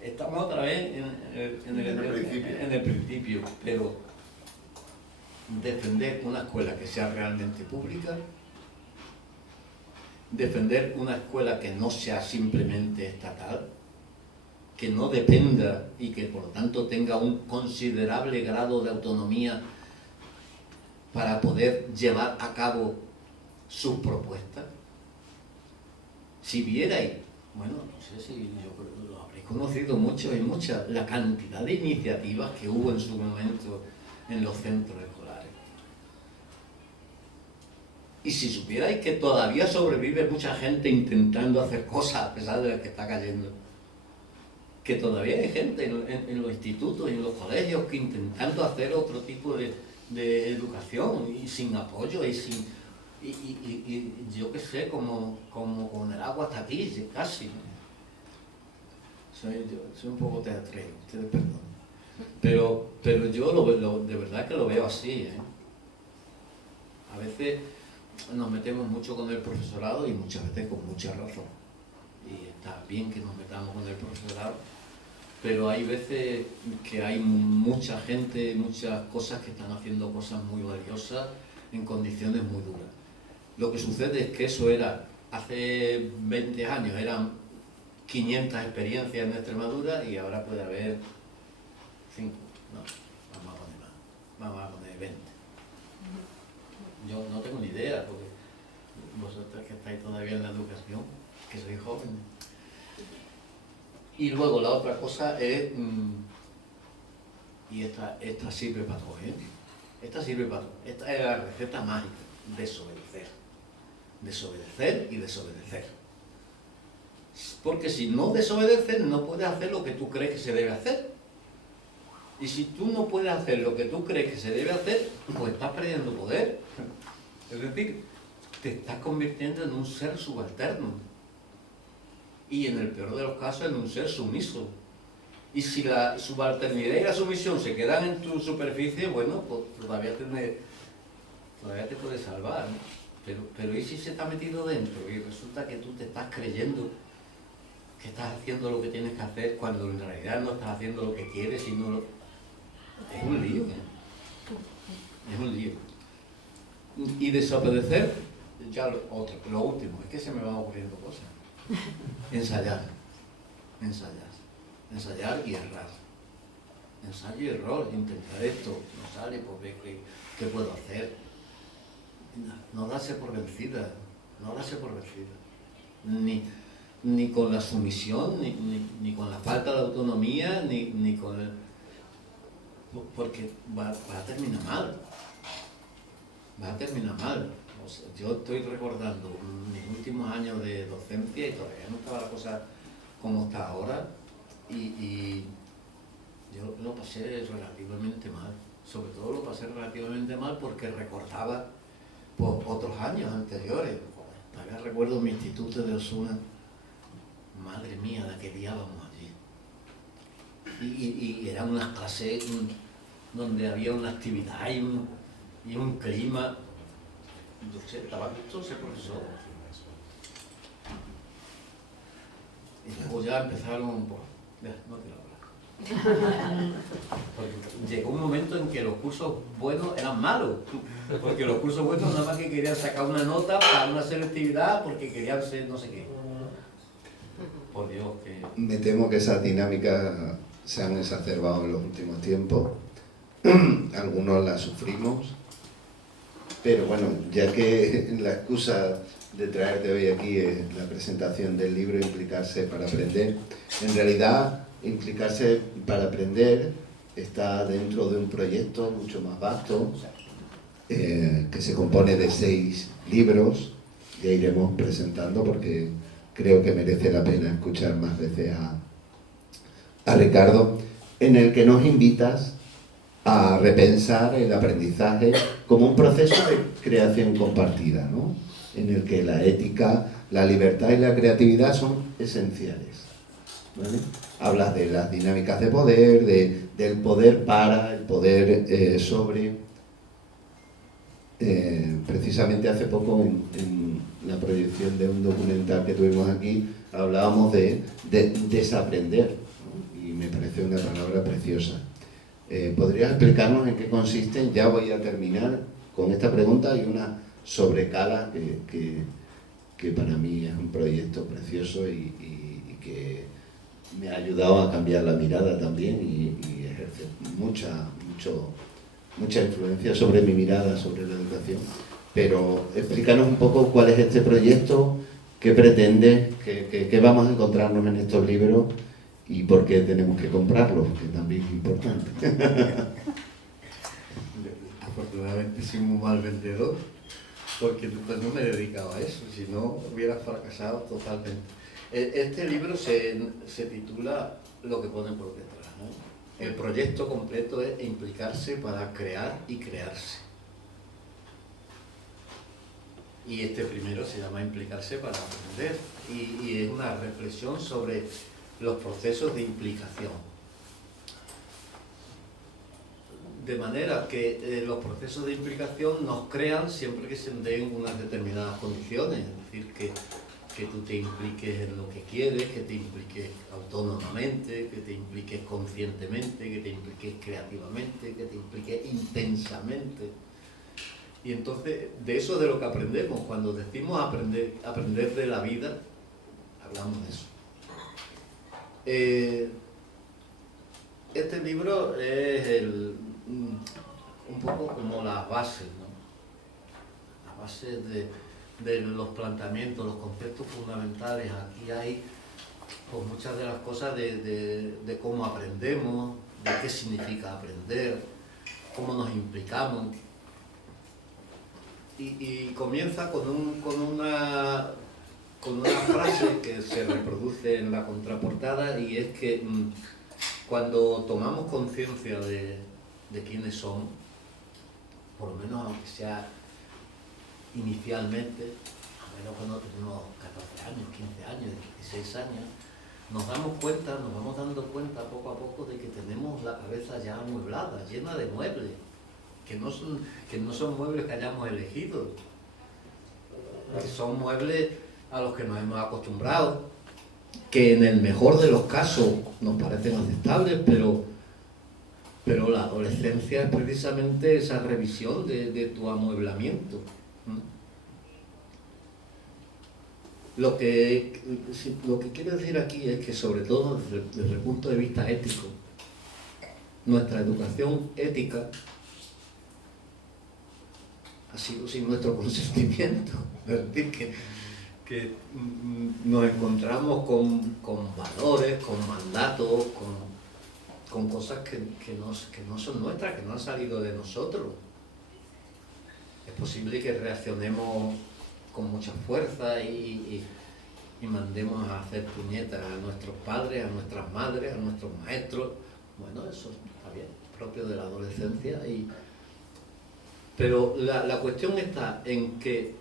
estamos otra vez en el principio. Pero defender una escuela que sea realmente pública, defender una escuela que no sea simplemente estatal, que no dependa y que por lo tanto tenga un considerable grado de autonomía para poder llevar a cabo sus propuestas. Si vierais, bueno, no sé si yo creo que lo habréis conocido muchos y muchas, la cantidad de iniciativas que hubo en su momento en los centros escolares. Y si supierais que todavía sobrevive mucha gente intentando hacer cosas a pesar de la que está cayendo. Que todavía hay gente en los institutos y en los colegios que intentando hacer otro tipo de educación y sin apoyo y sin y yo qué sé, como con el agua hasta aquí, casi. Soy un poco teatrero, ustedes perdonen. Pero yo de verdad que lo veo así, ¿eh? A veces nos metemos mucho con el profesorado y muchas veces con mucha razón. Y está bien que nos metamos con el profesorado, pero hay veces que hay mucha gente, muchas cosas que están haciendo cosas muy valiosas en condiciones muy duras. Lo que sucede es que eso era, hace 20 años eran 500 experiencias en Extremadura y ahora puede haber 5, no, vamos a poner más, vamos a poner 20. Yo no tengo ni idea, porque vosotros que estáis todavía en la educación, que sois jóvenes. Y luego la otra cosa es, y esta sirve para todo, ¿eh? Esta sirve para todo. Esta es la receta mágica, desobedecer. Desobedecer y desobedecer. Porque si no desobedeces, no puedes hacer lo que tú crees que se debe hacer. Y si tú no puedes hacer lo que tú crees que se debe hacer, pues estás perdiendo poder. Es decir, te estás convirtiendo en un ser subalterno. Y en el peor de los casos en un ser sumiso. Y si la subalternidad y la sumisión se quedan en tu superficie, bueno, pues todavía te puedes salvar, ¿no? Pero ¿y si se te ha metido dentro? Y resulta que tú te estás creyendo que estás haciendo lo que tienes que hacer cuando en realidad no estás haciendo lo que quieres y no lo... Es un lío, ¿eh? Es un lío. Y desobedecer, ya lo último, es que se me van ocurriendo cosas. Ensayar y errar. Ensayo y error, intentar esto, no sale, pues ver qué puedo hacer. No darse por vencida, ni con la sumisión, ni con la falta de autonomía, ni con el... Porque va a terminar mal. O sea, yo estoy recordando mis últimos años de docencia y todavía no estaba la cosa como está ahora y yo lo pasé relativamente mal. Sobre todo lo pasé relativamente mal porque recordaba por otros años anteriores. Todavía recuerdo mi instituto de Osuna. Madre mía, la que liábamos allí. Y eran unas clases donde había una actividad y un clima. Yo sé, estaba visto ese profesor. Y luego ya empezaron, pues, no quiero hablar. Porque llegó un momento en que los cursos buenos eran malos, porque los cursos buenos nada más que querían sacar una nota para una selectividad porque querían ser no sé qué. Por Dios, que... Me temo que esas dinámicas se han exacerbado en los últimos tiempos. Algunos las sufrimos, pero bueno, ya que la excusa de traerte hoy aquí es la presentación del libro Implicarse para aprender, en realidad Implicarse para aprender está dentro de un proyecto mucho más vasto que se compone de 6 libros que iremos presentando porque creo que merece la pena escuchar más veces a Ricardo, en el que nos invitas a repensar el aprendizaje como un proceso de creación compartida, ¿no? En el que la ética, la libertad y la creatividad son esenciales, ¿vale? Hablas de las dinámicas de poder, del poder para, el poder sobre. Precisamente hace poco en la proyección de un documental que tuvimos aquí, hablábamos de desaprender, ¿no? Y me parece una palabra preciosa. ¿Podrías explicarnos en qué consiste? Ya voy a terminar con esta pregunta y una sobre Cala que para mí es un proyecto precioso y que me ha ayudado a cambiar la mirada también y ejerce mucha influencia sobre mi mirada sobre la educación. Pero explícanos un poco cuál es este proyecto, qué pretende, qué vamos a encontrarnos en estos libros y por qué tenemos que comprarlos, que también es importante. Afortunadamente soy muy mal vendedor, porque pues, no me he dedicado a eso, si no hubiera fracasado totalmente. Este libro se titula Lo que pone por detrás, ¿no? El proyecto completo es implicarse para crear y crearse. Y este primero se llama Implicarse para aprender y es una reflexión sobre los procesos de implicación. De manera que los procesos de implicación nos crean siempre que se den unas determinadas condiciones, es decir, que tú te impliques en lo que quieres, que te impliques autónomamente, que te impliques conscientemente, que te impliques creativamente, que te impliques intensamente. Y entonces, de eso es de lo que aprendemos. Cuando decimos aprender de la vida, hablamos de eso. Este libro es un poco como las bases, ¿no? Las bases de los planteamientos, los conceptos fundamentales. Aquí hay pues, muchas de las cosas de cómo aprendemos, de qué significa aprender, cómo nos implicamos. Y comienza con una frase que se reproduce en la contraportada y es que cuando tomamos conciencia de quiénes somos, por lo menos aunque sea inicialmente, a menos cuando tenemos 14 años, 15 años, 16 años, nos vamos dando cuenta poco a poco de que tenemos la cabeza ya amueblada, llena de muebles, que no son muebles que hayamos elegido, que son muebles a los que nos hemos acostumbrado, que en el mejor de los casos nos parecen aceptables, pero la adolescencia es precisamente esa revisión de tu amueblamiento. Lo que quiero decir aquí es que, sobre todo desde el punto de vista ético, nuestra educación ética ha sido sin nuestro consentimiento. Es decir, que nos encontramos con valores, con mandatos, con cosas que no son nuestras, que no han salido de nosotros. Es posible que reaccionemos con mucha fuerza y mandemos a hacer puñetas a nuestros padres, a nuestras madres, a nuestros maestros. Bueno, eso está bien, propio de la adolescencia. Pero la cuestión está en que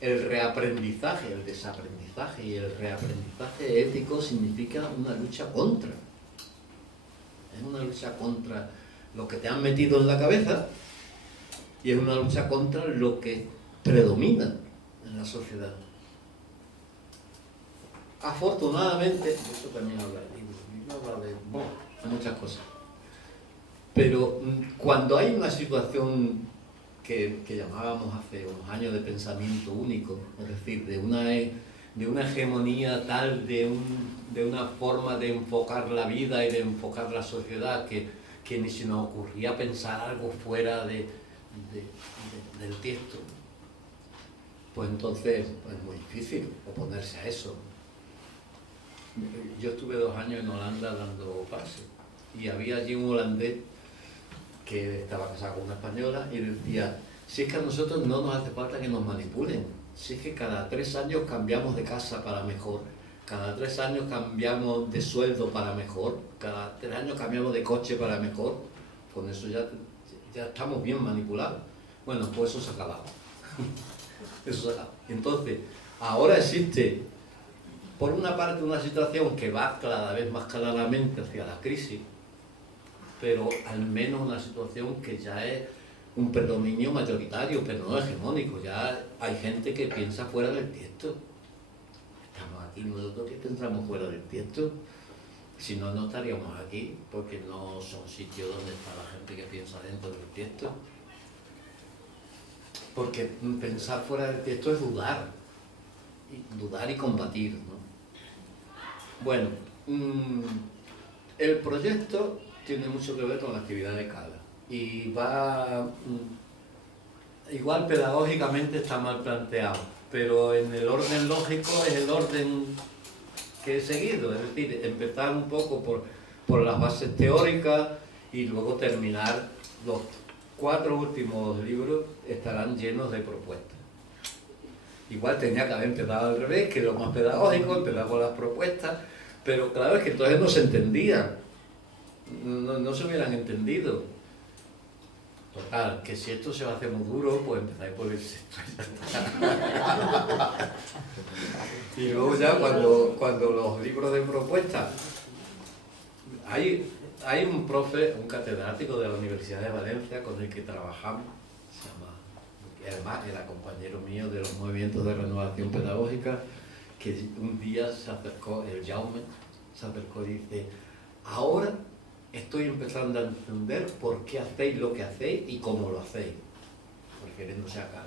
el reaprendizaje, el desaprendizaje y el reaprendizaje ético significa una lucha contra. Es una lucha contra lo que te han metido en la cabeza y es una lucha contra lo que predomina en la sociedad. Afortunadamente, esto también habla del libro habla de cosas. Pero cuando hay una situación que llamábamos hace unos años de pensamiento único, es decir, de una hegemonía tal, de una forma de enfocar la vida y de enfocar la sociedad que ni se nos ocurría pensar algo fuera del texto, pues entonces es muy difícil oponerse a eso. Yo estuve 2 años en Holanda dando clases y había allí un holandés que estaba casado con una española y decía, si es que a nosotros no nos hace falta que nos manipulen, si es que cada 3 años cambiamos de casa para mejor, cada 3 años cambiamos de sueldo para mejor, cada 3 años cambiamos de coche para mejor, con eso ya estamos bien manipulados. Bueno, pues eso se ha acabado. Eso se ha acabado. Entonces, ahora existe, por una parte, una situación que va cada vez más claramente hacia la crisis, pero al menos una situación que ya es un predominio mayoritario, pero no hegemónico. Ya hay gente que piensa fuera del texto. Estamos aquí nosotros que pensamos fuera del texto. Si no, no estaríamos aquí, porque no son sitios donde está la gente que piensa dentro del texto. Porque pensar fuera del texto es dudar y combatir, ¿no? Bueno, el proyecto tiene mucho que ver con la actividad de Cala y va, igual pedagógicamente está mal planteado, pero en el orden lógico es el orden que he seguido, es decir, empezar un poco por las bases teóricas y luego terminar. Los 4 últimos libros estarán llenos de propuestas. Igual tenía que haber empezado al revés, que es lo más pedagógico, empezar con las propuestas, pero claro, es que entonces no se entendían, no se hubieran entendido. Total, que si esto se va a hacer muy duro, pues empezáis por el sexto y ya está. Y luego ya cuando los libros de propuestas, hay un profe, un catedrático de la Universidad de Valencia con el que trabajamos, se llama, que además era compañero mío de los movimientos de renovación pedagógica, que un día se acercó, el Jaume, se acercó y dice, ahora estoy empezando a entender por qué hacéis lo que hacéis y cómo lo hacéis, refiriéndose a Cala.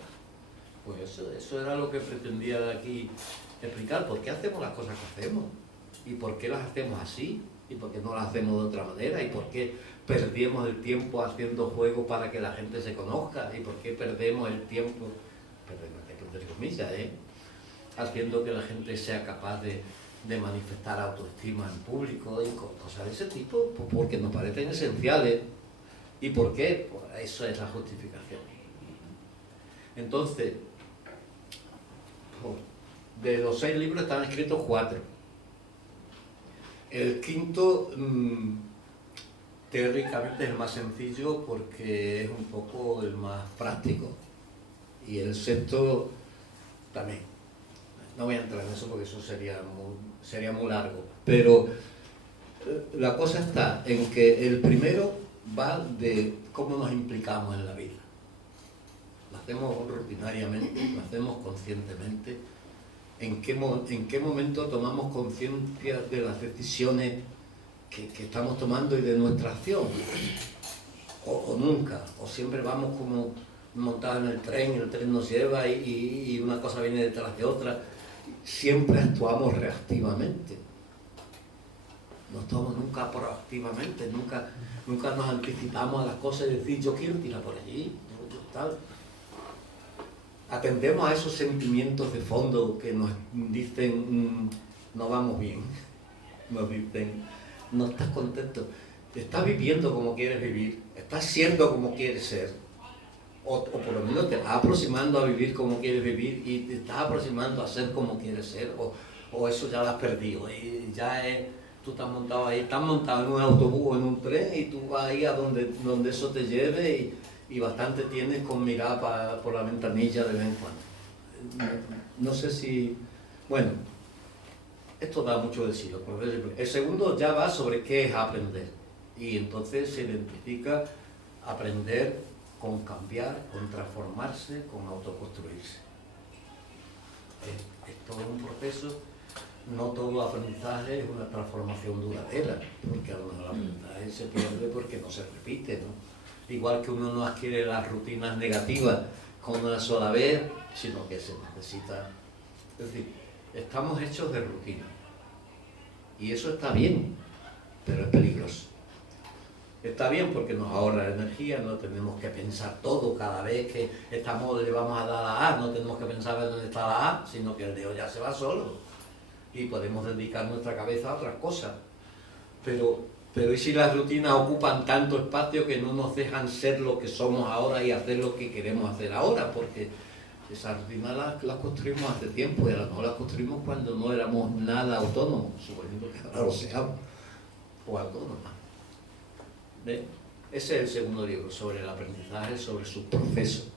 Pues eso era lo que pretendía aquí explicar, por qué hacemos las cosas que hacemos y por qué las hacemos así y por qué no las hacemos de otra manera y por qué perdemos el tiempo haciendo juegos para que la gente se conozca y por qué perdemos el tiempo, entre comillas, haciendo que la gente sea capaz de manifestar autoestima en público y cosas de ese tipo, pues porque nos parecen esenciales. ¿Y por qué? Pues eso es la justificación. Entonces, de los 6 libros están escritos 4. El quinto, teóricamente es el más sencillo porque es un poco el más práctico. Y el sexto también. No voy a entrar en eso porque eso sería muy largo. Pero la cosa está en que el primero va de cómo nos implicamos en la vida. Lo hacemos rutinariamente, lo hacemos conscientemente. ¿En qué momento tomamos conciencia de las decisiones que estamos tomando y de nuestra acción? O nunca, o siempre vamos como montados en el tren nos lleva y una cosa viene detrás de otra. Siempre actuamos reactivamente. No actuamos nunca proactivamente, nunca nos anticipamos a las cosas y decir yo quiero tirar por allí, tal. Atendemos a esos sentimientos de fondo que nos dicen no vamos bien, nos dicen no estás contento, estás viviendo como quieres vivir, estás siendo como quieres ser, o por lo menos te vas aproximando a vivir como quieres vivir y te estás aproximando a ser como quieres ser, o eso ya lo has perdido, y ya es, tú estás montado ahí, estás montado en un autobús o en un tren y tú vas ahí a donde eso te lleve y bastante tienes con mirar por la ventanilla de vez en cuando. No sé si... Bueno, esto da mucho de sí. El segundo ya va sobre qué es aprender. Y entonces se identifica aprender con cambiar, con transformarse, con autoconstruirse. Es todo un proceso no todo aprendizaje es una transformación duradera, porque a lo mejor el aprendizaje se pierde porque no se repite, ¿no? Igual que uno no adquiere las rutinas negativas con una sola vez, sino que se necesita... Es decir, estamos hechos de rutina. Y eso está bien, pero es peligroso. Está bien porque nos ahorra energía, no tenemos que pensar todo cada vez que le vamos a dar a A, no tenemos que pensar en dónde está la A, sino que el dedo ya se va solo. Y podemos dedicar nuestra cabeza a otras cosas. Pero ¿y si las rutinas ocupan tanto espacio que no nos dejan ser lo que somos ahora y hacer lo que queremos hacer ahora? Porque esas rutinas las construimos hace tiempo y a lo mejor las construimos cuando no éramos nada autónomos, suponiendo que ahora lo seamos, o autónomas. ¿Ves? Ese es el segundo libro, sobre el aprendizaje, sobre sus procesos.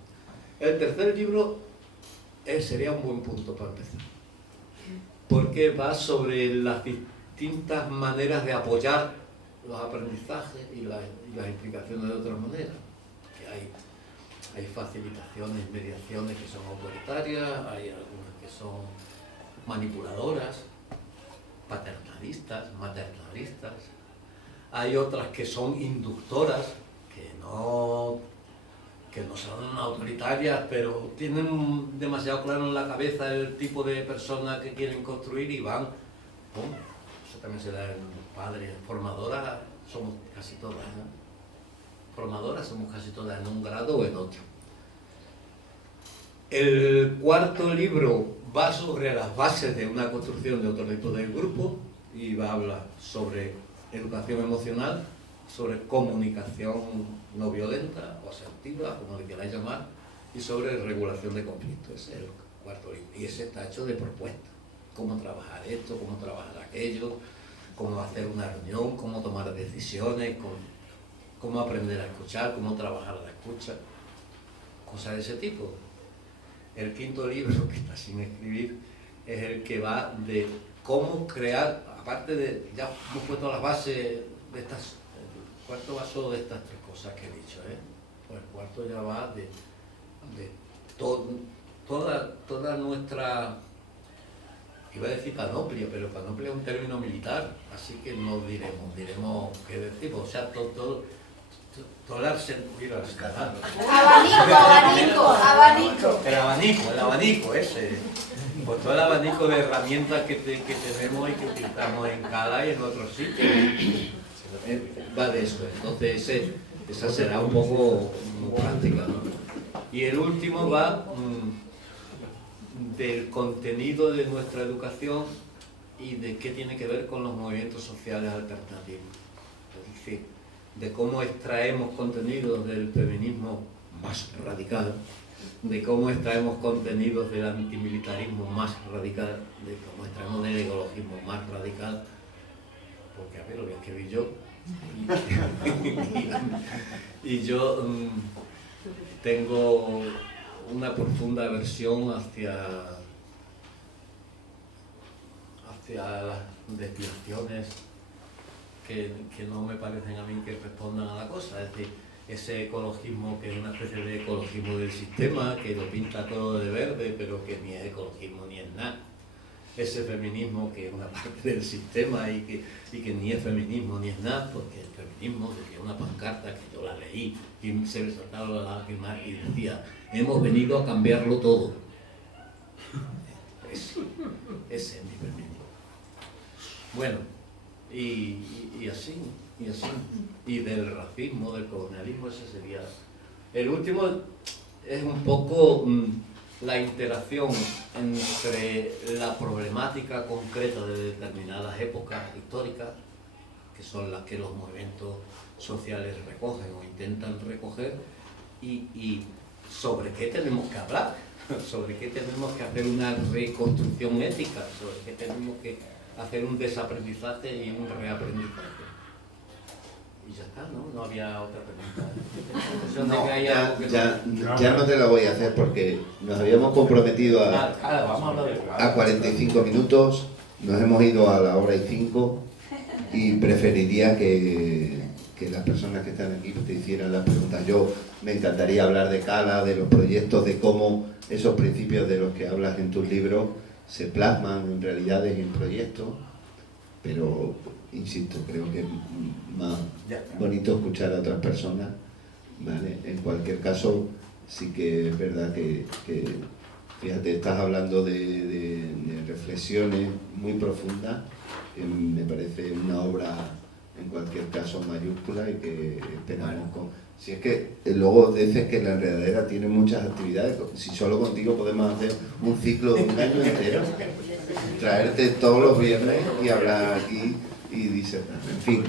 El tercer libro sería un buen punto para empezar, porque va sobre las distintas maneras de apoyar los aprendizajes y las explicaciones de otras maneras. Que hay facilitaciones, mediaciones que son autoritarias, hay algunas que son manipuladoras, paternalistas, maternalistas. Hay otras que son inductoras, que no son autoritarias, pero tienen demasiado claro en la cabeza el tipo de persona que quieren construir y van, ¡pum! Eso también se da en padres, formadoras, somos casi todas, ¿no? Formadoras somos casi todas en un grado o en otro. El cuarto libro va sobre las bases de una construcción de otro tipo de grupo y va a hablar sobre educación emocional, sobre comunicación no violenta o asertiva, como le queráis llamar, y sobre regulación de conflictos. Ese es el cuarto libro. Y ese está hecho de propuestas. Cómo trabajar esto, cómo trabajar aquello, cómo hacer una reunión, cómo tomar decisiones, cómo aprender a escuchar, cómo trabajar la escucha, cosas de ese tipo. El quinto libro, que está sin escribir, es el que va de cómo crear, aparte de, ya hemos puesto las bases de estas, el cuarto va solo de estas tres cosas que he dicho, pues el cuarto ya va de toda nuestra, iba a decir panoplia, pero panoplia es un término militar, así que no diremos qué decimos, o sea, todo el abanico ese, pues todo el abanico de herramientas que tenemos y que utilizamos en Cala y en otros sitios, va de eso. Entonces esa será un poco práctica, ¿no? Y el último va del contenido de nuestra educación y de qué tiene que ver con los movimientos sociales alternativos, es decir, de cómo extraemos contenidos del feminismo más radical, de cómo extraemos contenidos del antimilitarismo más radical, de cómo extraemos del ecologismo más radical, porque a ver, lo voy a escribir yo, y yo tengo una profunda aversión hacia las desviaciones que no me parecen a mí que respondan a la cosa, es decir, ese ecologismo que es una especie de ecologismo del sistema, que lo pinta todo de verde, pero que ni es ecologismo ni es nada. Ese feminismo que es una parte del sistema y que ni es feminismo ni es nada, porque el feminismo decía una pancarta que yo la leí y se me saltaron las lágrimas y decía, hemos venido a cambiarlo todo. Ese es mi feminismo. Bueno, y así. Y del racismo, del colonialismo, ese sería. El último es un poco la interacción entre la problemática concreta de determinadas épocas históricas, que son las que los movimientos sociales recogen o intentan recoger, y sobre qué tenemos que hablar, sobre qué tenemos que hacer una reconstrucción ética, sobre qué tenemos que hacer un desaprendizaje y un reaprendizaje. Y ya está, ¿no? No había otra pregunta. No, ya no te la voy a hacer porque nos habíamos comprometido a 45 minutos, nos hemos ido a la hora y 5 y preferiría que las personas que están aquí te hicieran las preguntas. Yo me encantaría hablar de Cala, de los proyectos, de cómo esos principios de los que hablas en tus libros se plasman en realidades y en proyectos, pero, insisto, creo que es más bonito escuchar a otras personas, ¿vale? En cualquier caso, sí que es verdad que fíjate, estás hablando de reflexiones muy profundas, me parece una obra, en cualquier caso, mayúscula y que esperamos con... Si es que luego dices que la enredadera tiene muchas actividades, si solo contigo podemos hacer un ciclo de un año entero, traerte todos los viernes y hablar aquí y disertar. En fin,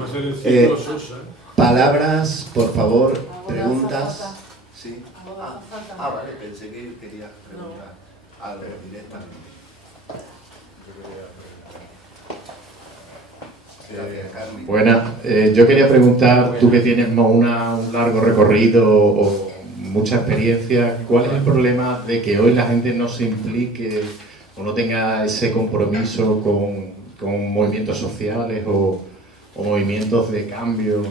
palabras, por favor, preguntas. ¿Sí? Vale, pensé que querías preguntar algo directamente. Buenas, yo quería preguntar, tú que tienes un largo recorrido o mucha experiencia, ¿cuál es el problema de que hoy la gente no se implique o no tenga ese compromiso con movimientos sociales o movimientos de cambio?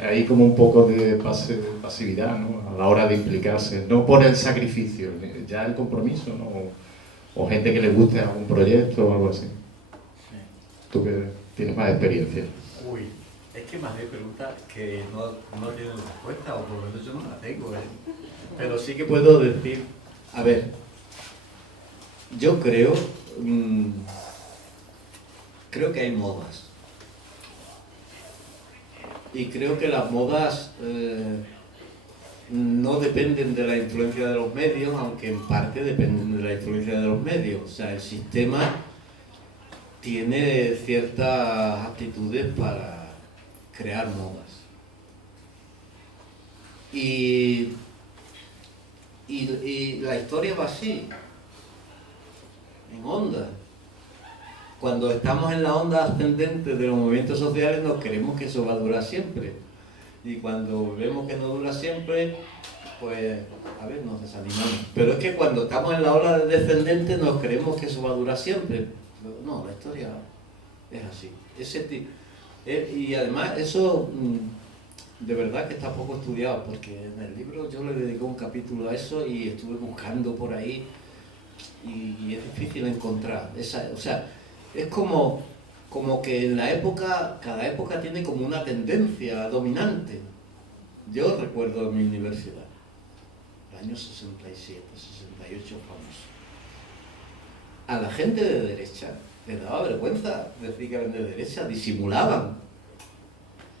Hay como un poco de pasividad, ¿no? A la hora de implicarse, no por el sacrificio, ya el compromiso, ¿no? O gente que le guste algún proyecto o algo así. Tú que tienes más experiencia. Uy, es que más de preguntas que no tienen respuesta, o por lo menos yo no la tengo, ¿eh? Pero sí que puedo decir, a ver, yo creo que hay modas. Y creo que las modas no dependen de la influencia de los medios, aunque en parte dependen de la influencia de los medios. O sea, el sistema tiene ciertas aptitudes para crear modas. Y la historia va así, en onda. Cuando estamos en la onda ascendente de los movimientos sociales nos creemos que eso va a durar siempre. Y cuando vemos que no dura siempre, pues, a ver, nos desanimamos. Pero es que cuando estamos en la ola descendente nos creemos que eso va a durar siempre. Pero no, la historia es así. Y además eso de verdad que está poco estudiado, porque en el libro yo le dedico un capítulo a eso y estuve buscando por ahí y es difícil encontrar. O sea, es como que en la época, cada época tiene como una tendencia dominante. Yo recuerdo en mi universidad, el año 67, 68 famoso. A la gente de derecha les daba vergüenza decir que eran de derecha, disimulaban.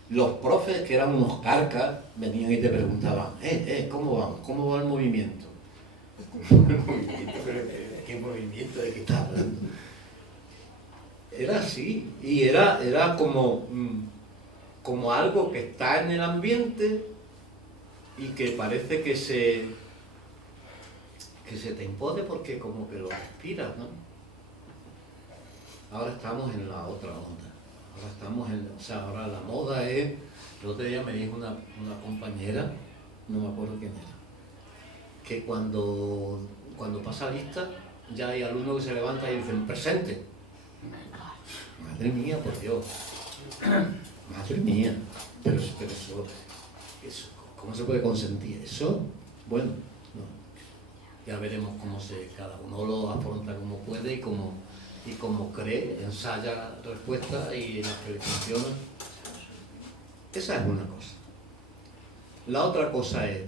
Los profes, que eran unos carcas, venían y te preguntaban, ¿cómo vamos? ¿Cómo va el movimiento? ¿El movimiento? ¿Qué movimiento? ¿De qué estás hablando? Era así, y era como algo que está en el ambiente y que parece que se te impone porque como que lo respiras, ¿no? Ahora estamos en la otra onda. Ahora la moda es... El otro día me dijo una compañera, no me acuerdo quién era, que cuando pasa lista ya hay alumnos que se levantan y dicen presente. Madre mía, por Dios. Madre mía. Pero eso, ¿cómo se puede consentir eso? Bueno, no. Ya veremos cada uno lo afronta como puede y como cree, ensaya respuestas y las que le funcionan. Esa es una cosa. La otra cosa es,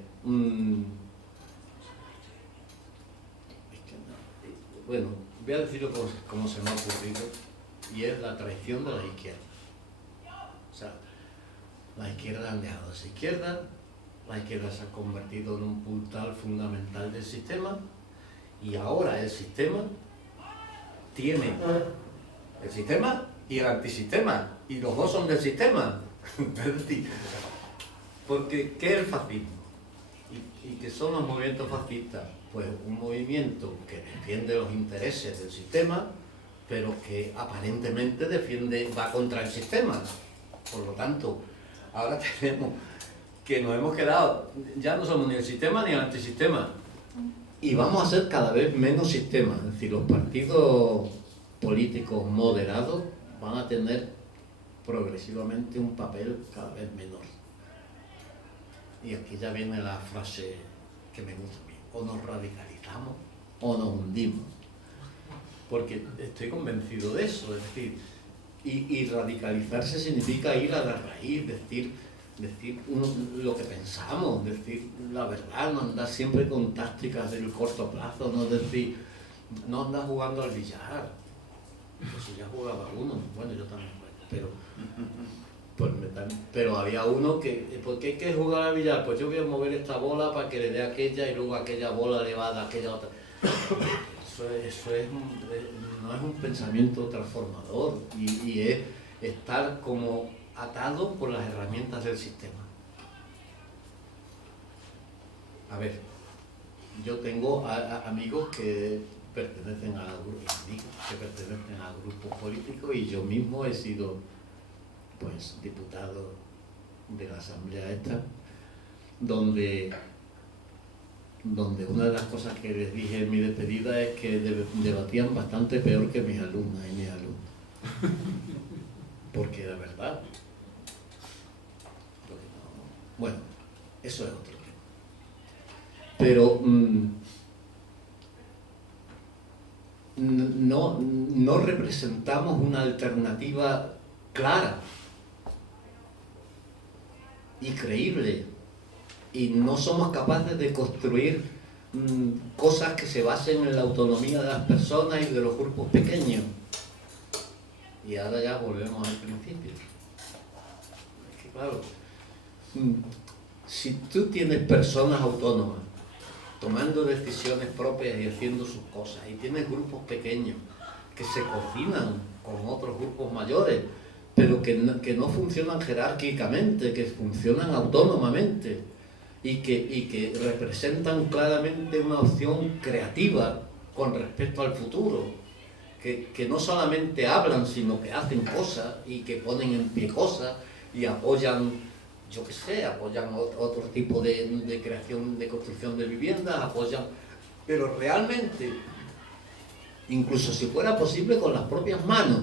bueno, voy a decirlo como se me ha ocurrido, y es la traición de la izquierda. O sea, las izquierdas han dejado de ser izquierdas, la izquierda se ha convertido en un puntal fundamental del sistema, y ahora el sistema tiene el sistema y el antisistema, y los dos son del sistema. Porque, ¿qué es el fascismo? ¿Y qué son los movimientos fascistas? Pues un movimiento que defiende los intereses del sistema, pero que aparentemente va contra el sistema. Por lo tanto, ahora tenemos que nos hemos quedado, ya no somos ni el sistema ni el antisistema, y vamos a ser cada vez menos sistema. Es decir, los partidos políticos moderados van a tener progresivamente un papel cada vez menor. Y aquí ya viene la frase que me gusta a mí: o nos radicalizamos o nos hundimos. porque estoy convencido de eso, es decir, y radicalizarse significa ir a la raíz, decir lo que pensamos, decir la verdad, no andar siempre con tácticas del corto plazo, no andar jugando al billar, pues si ya jugaba uno, bueno, yo también juego, pero había uno que, ¿por qué hay que jugar al billar? Pues yo voy a mover esta bola para que le dé aquella y luego aquella bola le va a dar aquella otra. Eso no es un pensamiento transformador y es estar como atado por las herramientas del sistema. A ver, yo tengo amigos que pertenecen a grupos políticos y yo mismo he sido pues diputado de la asamblea esta, donde una de las cosas que les dije en mi despedida es que debatían bastante peor que mis alumnas y mis alumnos. Porque la verdad. Bueno, eso es otro tema. Pero no representamos una alternativa clara y creíble. Y no somos capaces de construir cosas que se basen en la autonomía de las personas y de los grupos pequeños. Y ahora ya volvemos al principio. Es que claro, si tú tienes personas autónomas tomando decisiones propias y haciendo sus cosas, y tienes grupos pequeños que se coordinan con otros grupos mayores, pero que no funcionan jerárquicamente, que funcionan autónomamente, y que representan claramente una opción creativa con respecto al futuro, que no solamente hablan, sino que hacen cosas y que ponen en pie cosas y apoyan, yo qué sé, apoyan otro tipo de creación, de construcción de viviendas, apoyan, pero realmente, incluso si fuera posible con las propias manos,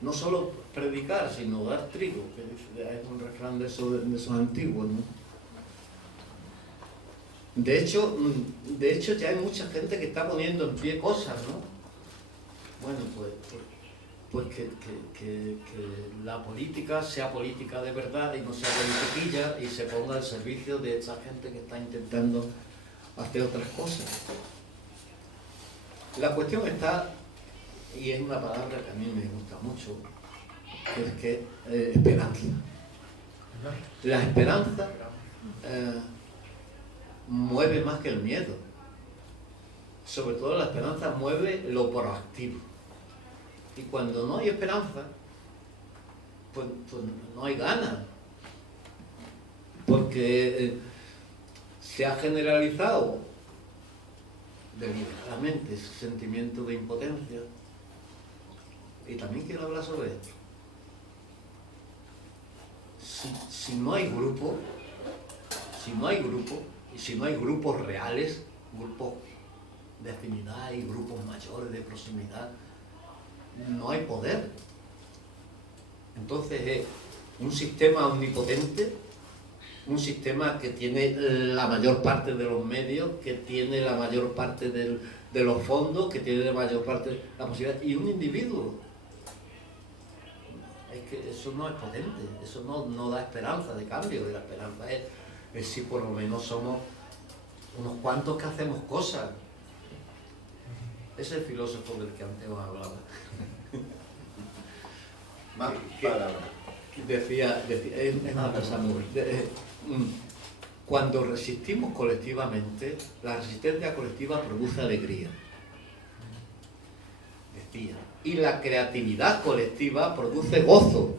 no solo predicar, sino dar trigo, que es un refrán de esos antiguos, ¿no? De hecho, ya hay mucha gente que está poniendo en pie cosas, ¿no? Bueno, pues que la política sea política de verdad y no sea politiquilla y se ponga al servicio de esa gente que está intentando hacer otras cosas. La cuestión está, y es una palabra que a mí me gusta mucho, que es esperanza. La esperanza mueve más que el miedo. Sobre todo la esperanza mueve lo proactivo. Y cuando no hay esperanza, pues no hay ganas. Porque se ha generalizado deliberadamente ese sentimiento de impotencia. Y también quiero hablar sobre esto. Si no hay grupo, y si no hay grupos reales, grupos de afinidad y grupos mayores de proximidad, no hay poder. Entonces es un sistema omnipotente, un sistema que tiene la mayor parte de los medios, que tiene la mayor parte de los fondos, que tiene la mayor parte de la posibilidad, y un individuo. Es que eso no es potente, eso no da esperanza de cambio. La esperanza es si por lo menos somos unos cuantos que hacemos cosas. Es el filósofo del que antes os hablaba. Más palabras. Decía, es una cosa muy... Cuando resistimos colectivamente, la resistencia colectiva produce alegría. Decía. Y la creatividad colectiva produce gozo.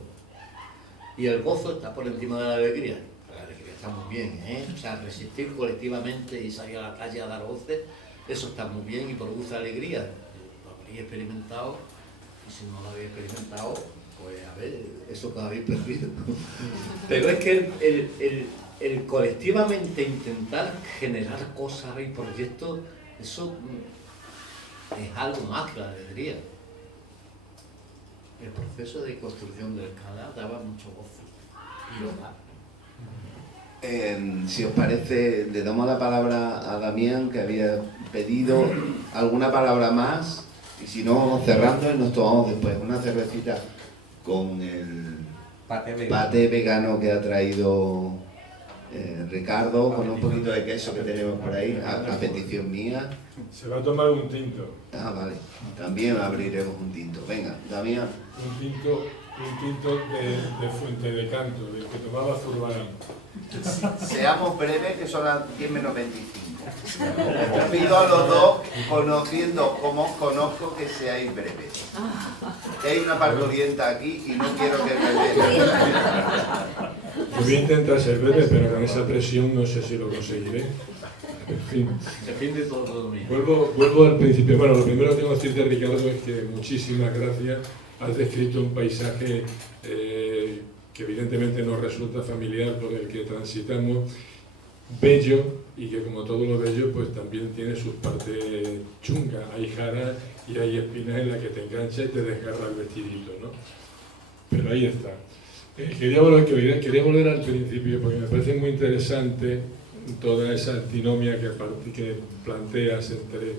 Y el gozo está por encima de la alegría. La alegría está muy bien, ¿eh? O sea, resistir colectivamente y salir a la calle a dar voces, eso está muy bien y produce alegría. Lo habréis experimentado, y si no lo habéis experimentado, pues a ver, eso que habéis perdido. Pero es que el colectivamente intentar generar cosas y proyectos, eso es algo más que la alegría. El proceso de construcción del Escala daba mucho gozo y lo da. Si os parece, le damos la palabra a Damián, que había pedido alguna palabra más, y si no, vamos cerrando y nos tomamos después una cervecita con el paté vegano que ha traído Ricardo, con un poquito de queso que tenemos por ahí, a petición mía. Se va a tomar un tinto. Ah, vale. También abriremos un tinto. Venga, Damián. Un tinto de Fuente de Canto, del que tomaba Zurbarán. Seamos breves, que son las 10 menos 25. Os pido a los dos, conociendo como os conozco, que seáis breves. Que hay una parturienta aquí y no quiero que me vean. Yo voy a intentar ser breve, pero con esa presión no sé si lo conseguiré. En fin. Depende de todo lo mío. Vuelvo al principio. Bueno, lo primero que tengo que decirte, Ricardo, es que muchísimas gracias. Has descrito un paisaje que evidentemente nos resulta familiar, por el que transitamos, bello, y que como todo lo bello, pues también tiene sus partes chungas. Hay jaras y hay espinas en las que te engancha y te desgarra el vestidito, ¿no? Pero ahí está. Quería volver al principio, porque me parece muy interesante toda esa antinomia que planteas entre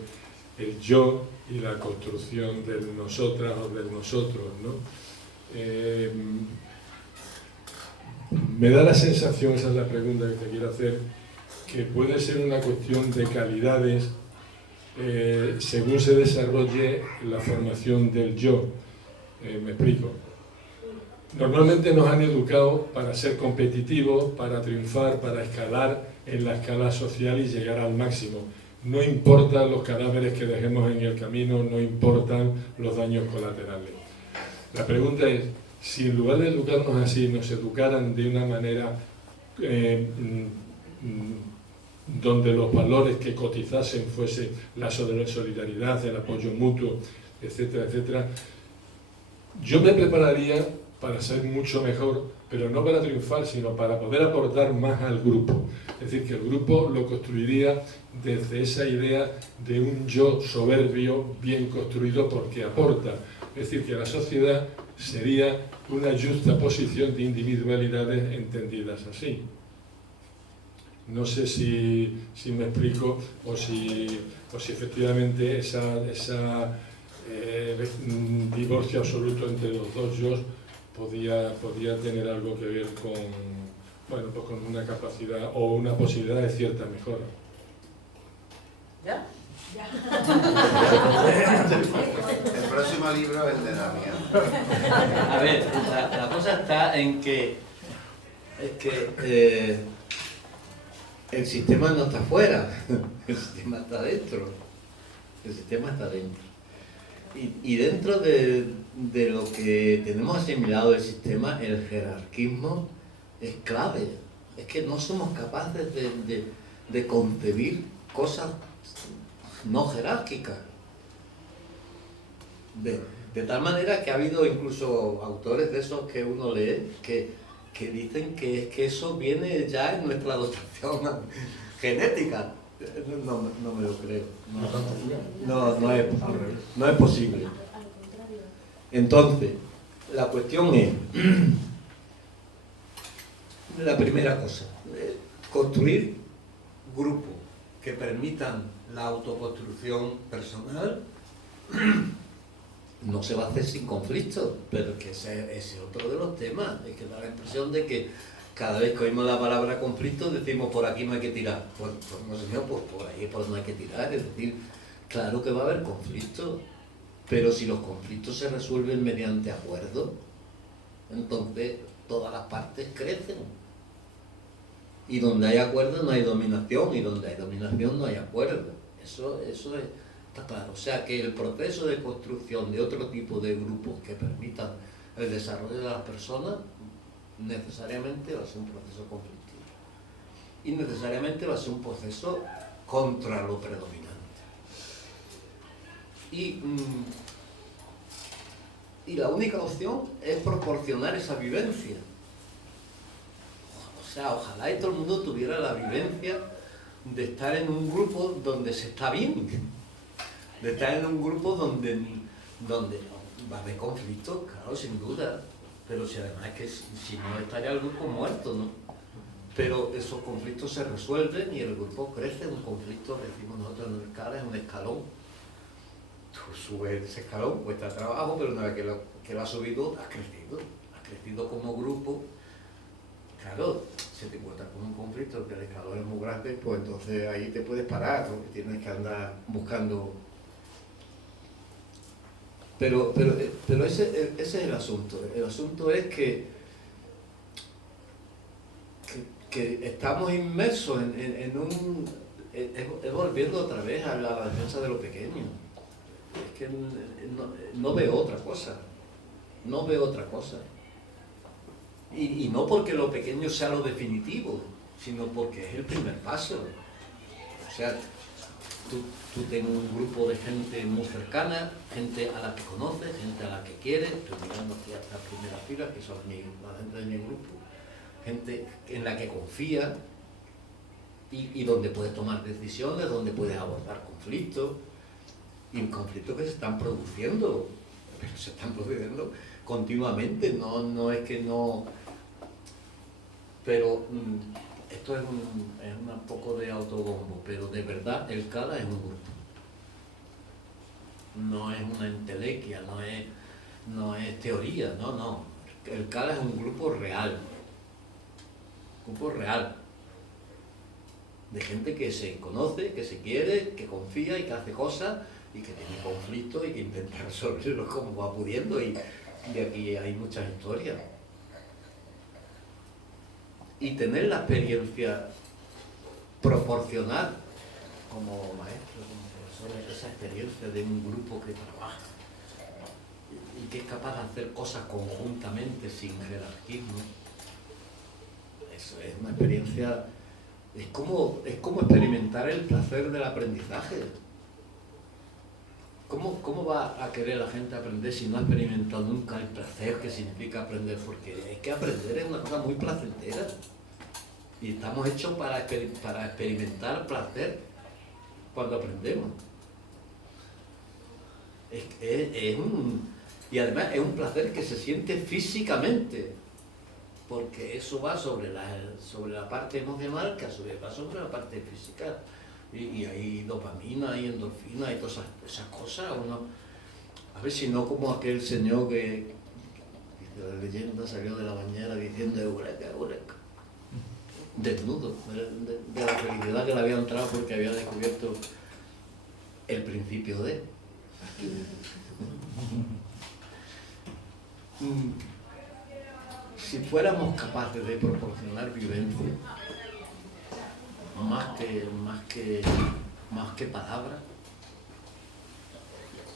el yo y la construcción del nosotras o del nosotros, ¿no? Me da la sensación, esa es la pregunta que te quiero hacer, que puede ser una cuestión de calidades según se desarrolle la formación del yo. Me explico. Normalmente nos han educado para ser competitivos, para triunfar, para escalar en la escala social y llegar al máximo. No importan los cadáveres que dejemos en el camino, no importan los daños colaterales. La pregunta es, si en lugar de educarnos así, nos educaran de una manera donde los valores que cotizasen fuese la solidaridad, el apoyo mutuo, etcétera, etcétera, yo me prepararía para ser mucho mejor, pero no para triunfar, sino para poder aportar más al grupo. Es decir, que el grupo lo construiría desde esa idea de un yo soberbio, bien construido, porque aporta. Es decir, que la sociedad sería una justa posición de individualidades entendidas así. No sé si me explico o si efectivamente esa divorcio absoluto entre los dos yo podía tener algo que ver con, bueno, pues con una capacidad o una posibilidad de cierta mejora. ¿Ya? El próximo libro es el de Damián. A ver, la cosa está en que el sistema no está fuera, el sistema está dentro. El sistema está dentro. Y dentro de lo que tenemos asimilado del sistema, el jerarquismo es clave. Es que no somos capaces de concebir cosas no jerárquicas. De tal manera que ha habido incluso autores de esos que uno lee que dicen que eso viene ya en nuestra dotación genética. No me lo creo. No es posible. Entonces, la cuestión es, la primera cosa, construir grupos que permitan la autoconstrucción personal. No se va a hacer sin conflicto, pero que ese es otro de los temas. Es que da la impresión de que cada vez que oímos la palabra conflicto decimos por aquí no hay que tirar. Pues no señor, pues por ahí no hay que tirar. Es decir, claro que va a haber conflictos, pero si los conflictos se resuelven mediante acuerdo, entonces todas las partes crecen. Y donde hay acuerdo no hay dominación, y donde hay dominación no hay acuerdo. Eso está claro. O sea que el proceso de construcción de otro tipo de grupos que permitan el desarrollo de las personas necesariamente va a ser un proceso conflictivo. Y necesariamente va a ser un proceso contra lo predominante. Y la única opción es proporcionar esa vivencia. O sea, ojalá y todo el mundo tuviera la vivencia de estar en un grupo donde se está bien, de estar en un grupo donde va a haber conflictos, claro, sin duda, pero si además es que si no estaría el grupo muerto, ¿no? pero esos conflictos se resuelven y el grupo crece. Un conflicto, decimos nosotros en el CALA, es un escalón. Tú subes ese escalón, cuesta trabajo, pero una vez que lo has subido, has crecido como grupo. Claro, si te encuentras con un conflicto que el escalón es muy grande, pues entonces ahí te puedes parar, porque tienes que andar buscando. Pero ese es el asunto. El asunto es que estamos inmersos en un... Es volviendo otra vez a la defensa de lo pequeño. Es que no veo otra cosa. No veo otra cosa. Y no porque lo pequeño sea lo definitivo, sino porque es el primer paso. O sea, tú tienes un grupo de gente muy cercana, gente a la que conoces, gente a la que quieres. Estoy mirando aquí hasta la primera fila, que son la gente de mi grupo. Gente en la que confía y donde puedes tomar decisiones, donde puedes abordar conflictos, y conflictos que se están produciendo, pero se están produciendo continuamente, no es que no... Pero esto es un poco de autobombo, pero de verdad el CALA es un grupo. No es una entelequia, no es teoría, no. El CALA es un grupo real. Grupo real, de gente que se conoce, que se quiere, que confía y que hace cosas y que tiene conflictos y que intenta resolverlos como va pudiendo, y aquí hay muchas historias. Y tener la experiencia proporcional como maestro, como profesor, esa experiencia de un grupo que trabaja y que es capaz de hacer cosas conjuntamente sin jerarquismo. Eso es una experiencia, es como experimentar el placer del aprendizaje. ¿Cómo va a querer la gente aprender si no ha experimentado nunca el placer que significa aprender? Porque es que aprender es una cosa muy placentera. Y estamos hechos para experimentar placer cuando aprendemos. Y además es un placer que se siente físicamente, porque eso va sobre la parte emocional, que a su vez va sobre la parte física. Y hay dopamina y endorfina y todas esas cosas. A ver si no como aquel señor que dice la leyenda, salió de la bañera diciendo eureka, eureka, desnudo, de la felicidad que le había entrado porque había descubierto el principio de... Si fuéramos capaces de proporcionar vivencia, más que palabras,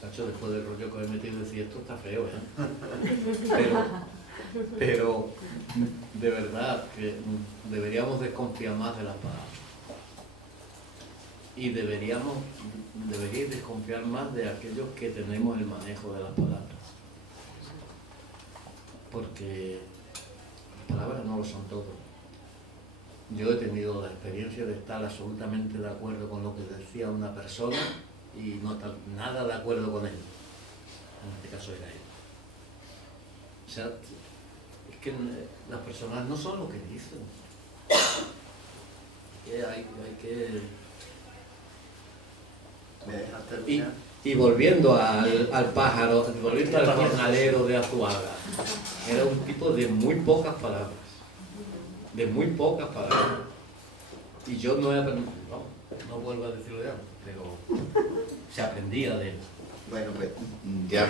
Sacho, después del rollo que he metido, decir esto está feo, pero de verdad que deberíamos desconfiar más de las palabras. Y deberíais desconfiar más de aquellos que tenemos el manejo de las palabras. Porque las palabras no lo son todo. Yo he tenido la experiencia de estar absolutamente de acuerdo con lo que decía una persona y no estar nada de acuerdo con él. En este caso era él. O sea, es que las personas no son lo que dicen. Hay que... Y volviendo al pájaro, volviendo al jornalero de Azuaga, era un tipo de muy pocas palabras. De muy pocas palabras. Y yo no he aprendido, no vuelvo a decirlo ya, pero se aprendía de él. Bueno, pues ya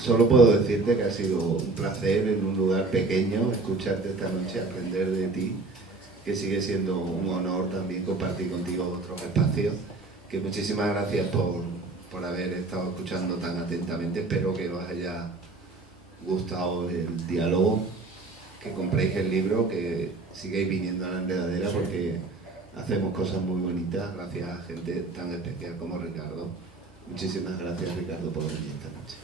solo puedo decirte que ha sido un placer en un lugar pequeño escucharte esta noche, aprender de ti, que sigue siendo un honor también compartir contigo otros espacios. Que muchísimas gracias por haber estado escuchando tan atentamente. Espero que os haya gustado el diálogo, que compréis el libro, que sigáis viniendo a la enredadera porque hacemos cosas muy bonitas gracias a gente tan especial como Ricardo. Muchísimas gracias, Ricardo, por venir esta noche.